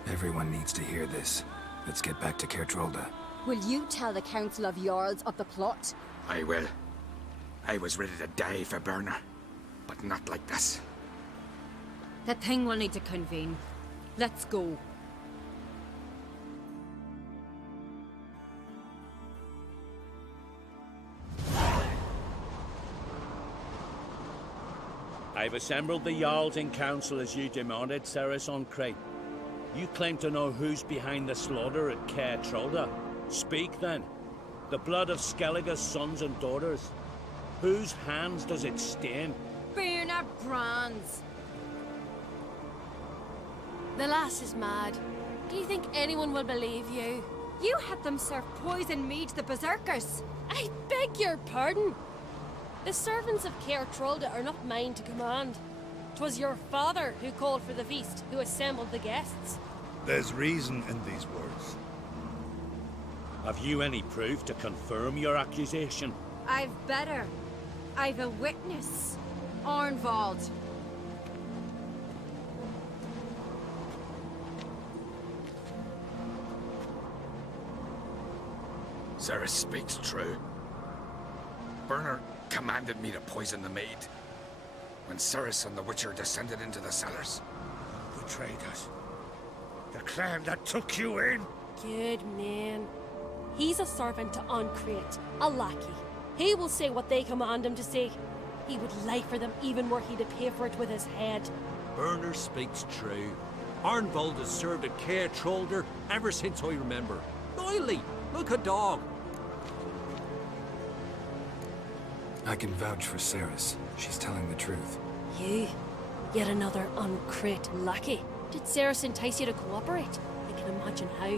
Everyone needs to hear this. Let's get back to Kertrolda. Will you tell the Council of Jarls of the plot? I will. I was ready to die for Burner, but not like this. The thing will need to convene. Let's go. I've assembled the Jarls in council as you demanded, Ceres on Crate. You claim to know who's behind the slaughter at Caer Trolda. Speak then. The blood of Skellige's sons and daughters. Whose hands does it stain? Burner Brands. The lass is mad. Do you think anyone will believe you? You had them serve poison mead to the berserkers. I beg your pardon. The servants of Caer Trolda are not mine to command. 'Twas your father who called for the feast, who assembled the guests. There's reason in these words. Have you any proof to confirm your accusation? I've better. I've a witness. Arnvald. Ceres speaks true. Burner commanded me to poison the maid. When Ceres and the Witcher descended into the cellars. Betrayed us. The clan that took you in. Good man. He's a servant to Uncreate, a lackey. He will say what they command him to say. He would lie for them even were he to pay for it with his head. Burner speaks true. Arnvold has served a care trollder ever since I remember. Loyally, like a dog. I can vouch for Ceres. She's telling the truth. You? Yet another uncrate lackey. Did Ceres entice you to cooperate? I can imagine how.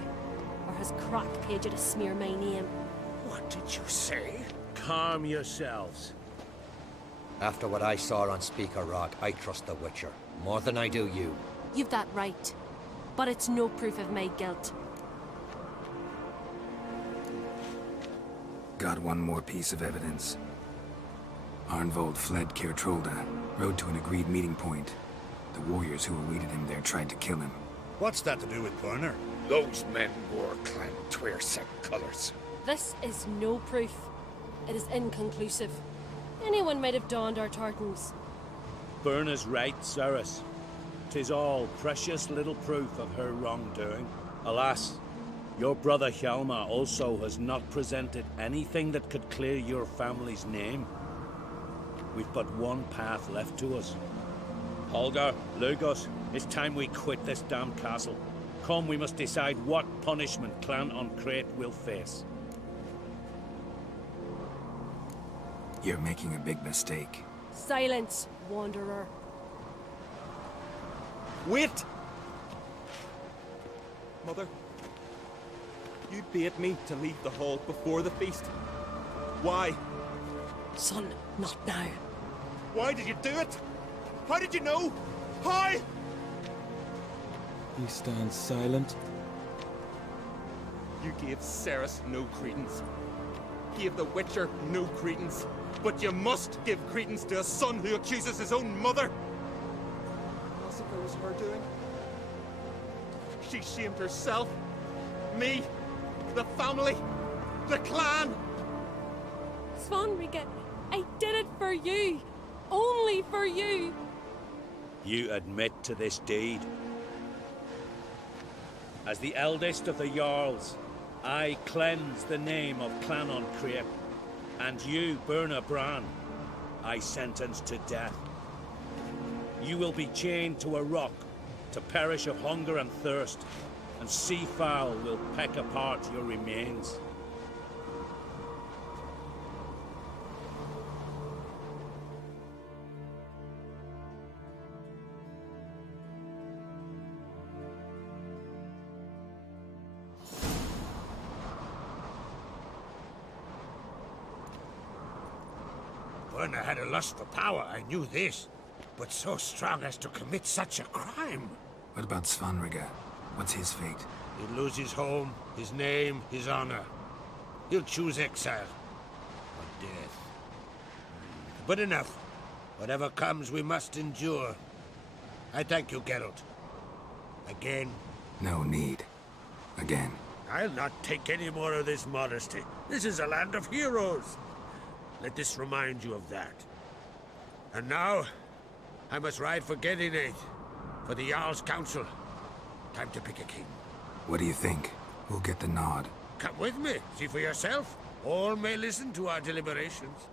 Or has Crack paid you to smear my name? What did you say? Calm yourselves. After what I saw on Speaker Rock, I trust the Witcher. More than I do you. You've that right. But it's no proof of my guilt. Got one more piece of evidence. Arnvold fled Caer Trolda, rode to an agreed meeting point. The warriors who awaited him there tried to kill him. What's that to do with Burner? Those men wore clan Twyrsek colours. This is no proof. It is inconclusive. Anyone might have donned our tartans. Burner's right, Ceres. 'Tis all precious little proof of her wrongdoing. Alas, your brother Hjalmar also has not presented anything that could clear your family's name. We've but one path left to us. Holger, Lugos, it's time we quit this damn castle. Come, we must decide what punishment Clan Uncrate will face. You're making a big mistake. Silence, wanderer. Wait! Mother, you bade me to leave the hall before the feast. Why? Son, not now. Why did you do it? How did you know? How? He stands silent. You gave Ceres no credence. Gave the Witcher no credence. But you must give credence to a son who accuses his own mother. As if it was her doing. She shamed herself. Me. The family. The clan. Svanrige, I did it for you. Only for you. You admit to this deed. As the eldest of the Jarls, I cleanse the name of Clan Uncrate, and you, Burna Bran, I sentence to death. You will be chained to a rock to perish of hunger and thirst, and seafowl will peck apart your remains. Burner had a lust for power, I knew this. But so strong as to commit such a crime. What about Svanrige? What's his fate? He'll lose his home, his name, his honor. He'll choose exile. Or death. But enough. Whatever comes, we must endure. I thank you, Geralt. Again. No need. Again. I'll not take any more of this modesty. This is a land of heroes. Let this remind you of that. And now, I must ride for Gedinate, for the Jarl's Council. Time to pick a king. What do you think? Who'll get the nod? Come with me, see for yourself. All may listen to our deliberations.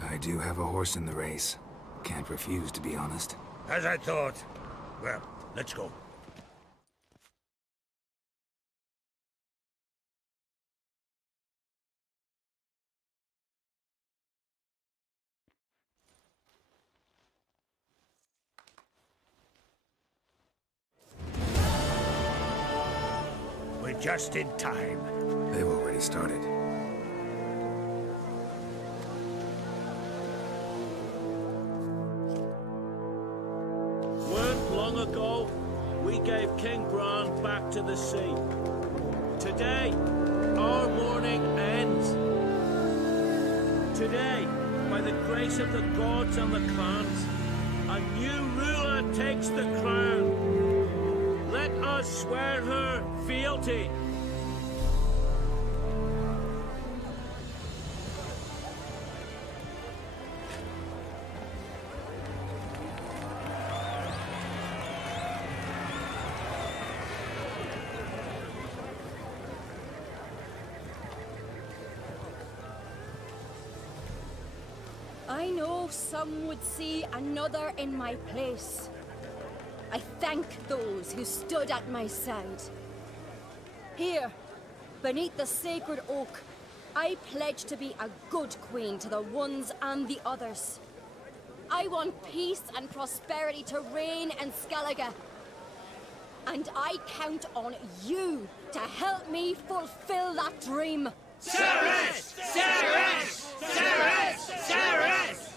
I do have a horse in the race. Can't refuse, to be honest. As I thought. Well, let's go. We're just in time. They've already started. Weren't long ago, we gave King Bran back to the sea. Today, our mourning ends. Today, by the grace of the gods and the clans, a new ruler takes the crown. Let us swear her fealty. know some would see another in my place. I thank those who stood at my side. Here, beneath the sacred oak, I pledge to be a good queen to the ones and the others. I want peace and prosperity to reign in Skellige. And I count on you to help me fulfill that dream. Ceres! Ceres! Ceres! Ceres!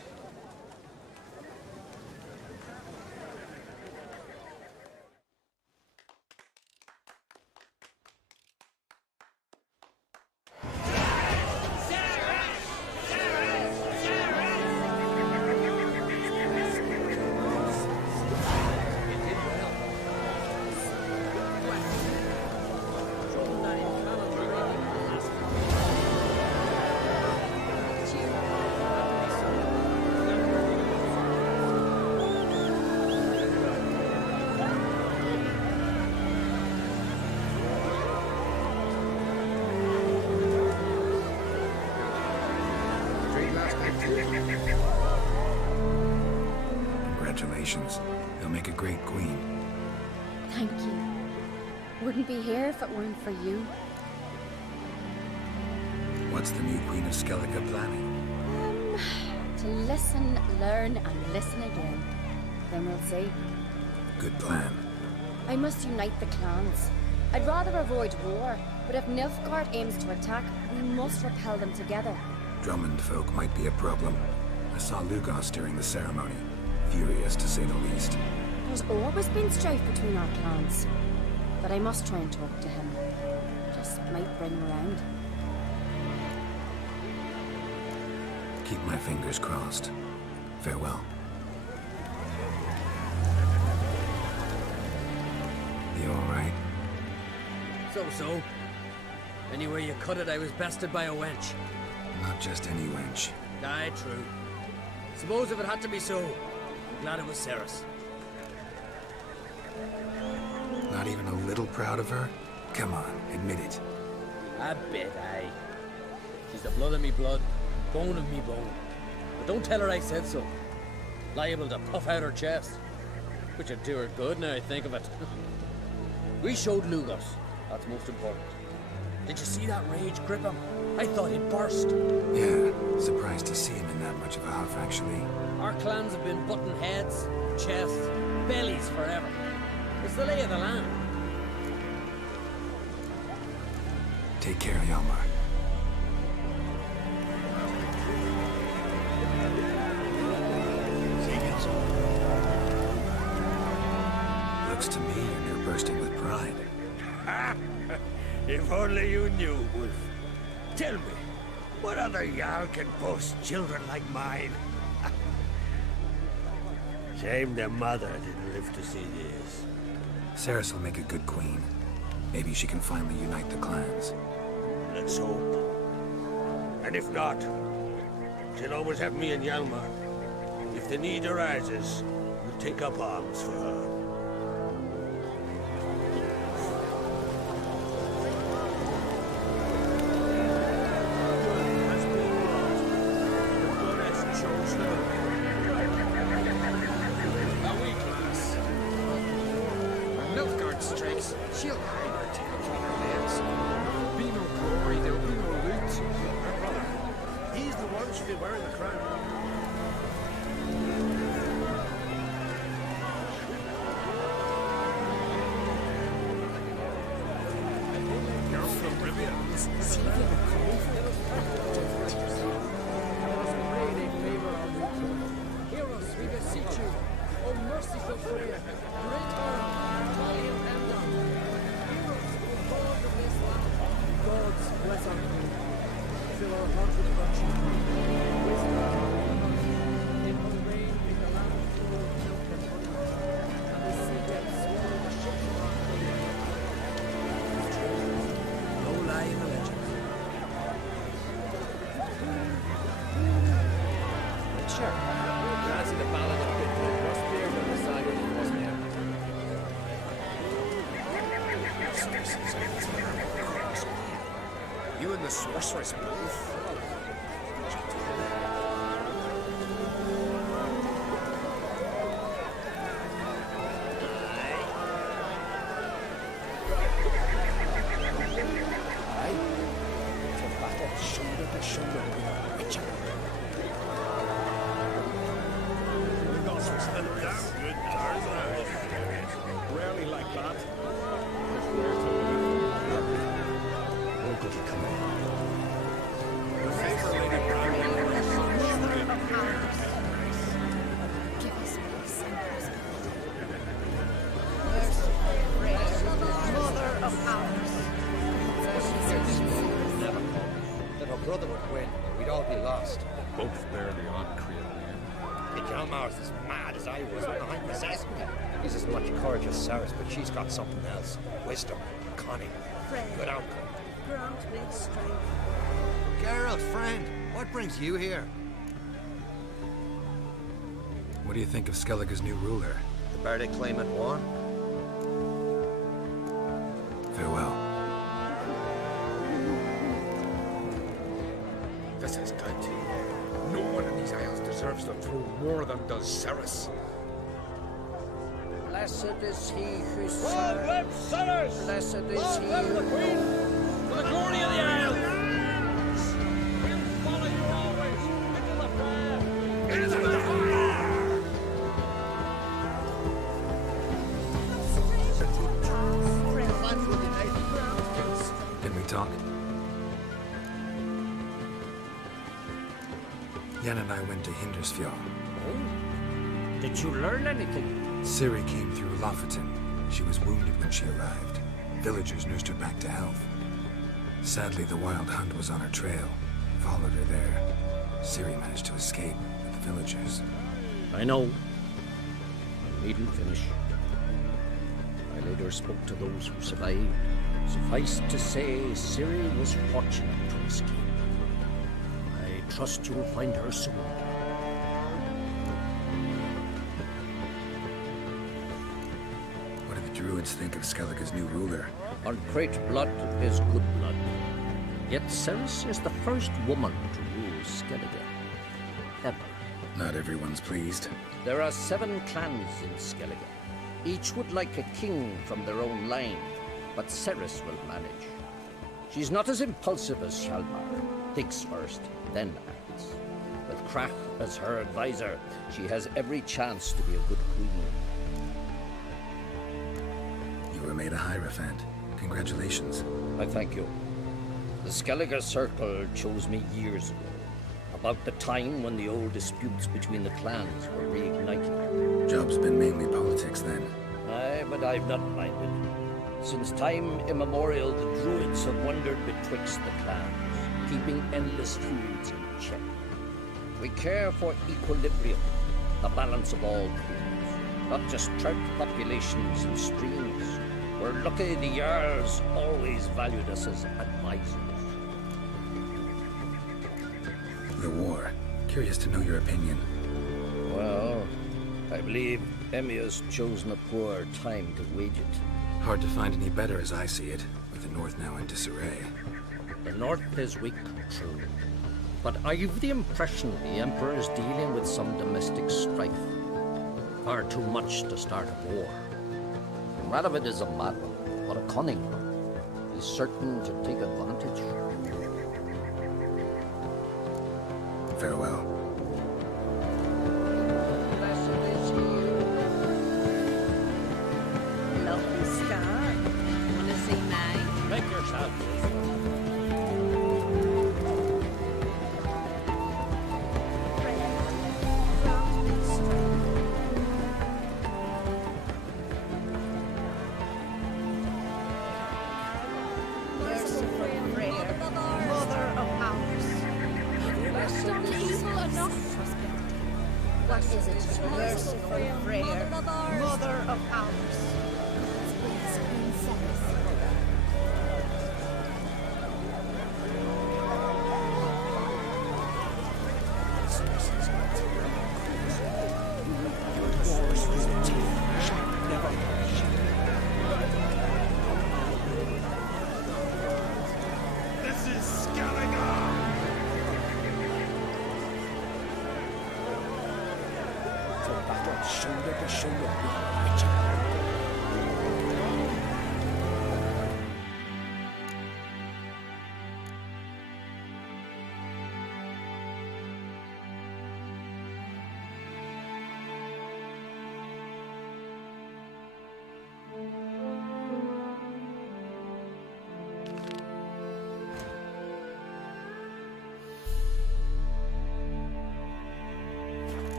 Congratulations. You'll make a great queen. Thank you. Wouldn't be here if it weren't for you. What's the new Queen of Skellige planning? To listen, learn, and listen again. Then we'll see. Good plan. I must unite the clans. I'd rather avoid war, but if Nilfgaard aims to attack, we must repel them together. Drummond folk might be a problem. I saw Lugos during the ceremony. Furious, to say the least. There's always been strife between our clans. But I must try and talk to him. Just might bring him around. Keep my fingers crossed. Farewell. You alright? So. Anywhere you cut it, I was bested by a wench. Not just any wench. Aye, true. Suppose if it had to be so, I'm glad it was Ceres. Not even a little proud of her? Come on, admit it. A bit, aye. She's the blood of me blood, bone of me bone. But don't tell her I said so. Liable to puff out her chest. Which would do her good now I think of it. We showed Lugos. That's most important. Did you see that rage grip him? I thought he'd burst. Yeah, surprised to see him in that much of a huff, actually. Our clans have been butting heads, chests, bellies forever. It's the lay of the land. Take care, Hjalmar. Looks to me you're near bursting with pride. If only you knew, Wolf. Tell me, what other Jarl can boast children like mine? Shame their mother didn't live to see this. Ceres will make a good queen. Maybe she can finally unite the clans. Let's hope. And if not, she'll always have me and Hjalmar. If the need arises, we'll take up arms for her. She'll hide her tail between her legs. There'll be no glory, there'll be no loot. Her brother, he's the one should be wearing the crown. You're from Rivia. See if you can call for it. Hear us, we beseech you. O merciful Freya, great Earl, valiant Emda. Hear us, O God of this land. Gods bless our Queen. Fill our hearts with virtue. Wisdom and honor. In her reign make the land full of milk and honey. And the sea depths swallow the ships of our Queen. No lie in the legend. Sure. Fancy the ballad of good old Rusbeard on the side of the Bosnia. You and the sorceress both. uncle to come in. Give us peace and prosperity. Mother of ours. Never thought that our brother would win. We'd all be lost. Both barely on Creel. Hjalmar's as mad as I was when I possessed me. He's as much courage as Ceres, but she's got something else. Wisdom, cunning, good outcome. Grant me strength. Geralt, friend, what brings you here? What do you think of Skellige's new ruler? The Bardic claimant won. Farewell. This is good. No one in these isles deserves the throne more than does Ceres. Blessed is he who Long live Ceres! Blessed is Long he live the Queen! For the glory of the Isles! We'll follow you always into the fire! Into the fire! Can we talk? Yen and I went to Hindersfjall. Oh? Did you learn anything? Ciri came through Lofoten. She was wounded when she arrived. Villagers nursed her back to health. Sadly, the Wild Hunt was on her trail. Followed her there. Ciri managed to escape with the villagers. I know. You needn't finish. I later spoke to those who survived. Suffice to say, Ciri was fortunate to escape. I trust you'll find her soon. What do the druids think of Skellige's new ruler? Our great blood is good blood. Yet Ceres is the first woman to rule Skellige. Ever. Not everyone's pleased. There are 7 clans in Skellige. Each would like a king from their own line, but Ceres will manage. She's not as impulsive as Hjalmar. Thinks first, then acts. With Krach as her advisor, she has every chance to be a good queen. You were made a Hierophant. Congratulations. I thank you. The Skellige Circle chose me years ago, about the time when the old disputes between the clans were reignited. Job's been mainly politics then. Aye, but I've not minded. Since time immemorial, the druids have wandered betwixt the clans, keeping endless feuds in check. We care for equilibrium, the balance of all things, not just trout populations and streams. We're lucky the Jarls always valued us as advisors. The war. Curious to know your opinion. Well, I believe Emmia's chosen a poor time to wage it. Hard to find any better as I see it, with the North now in disarray. The North is weak, true. But I've the impression the Emperor is dealing with some domestic strife. Far too much to start a war. Radovid is a mad one, but a cunning one. He's certain to take advantage. Farewell. Lovely scar. Wanna see mine? Make yourself What is it? Merciful prayer, Mother of ours. This is Skellige! Battle shoulder to shoulder with Witcher.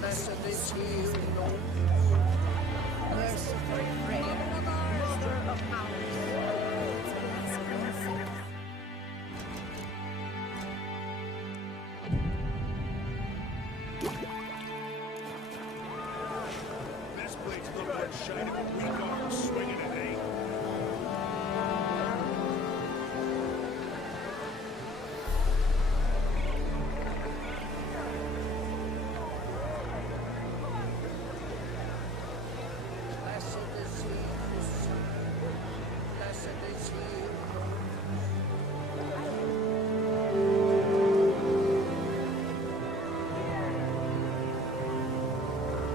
blessed is he who knows. Merciful friend, mother of ours. Best place to look for shining a week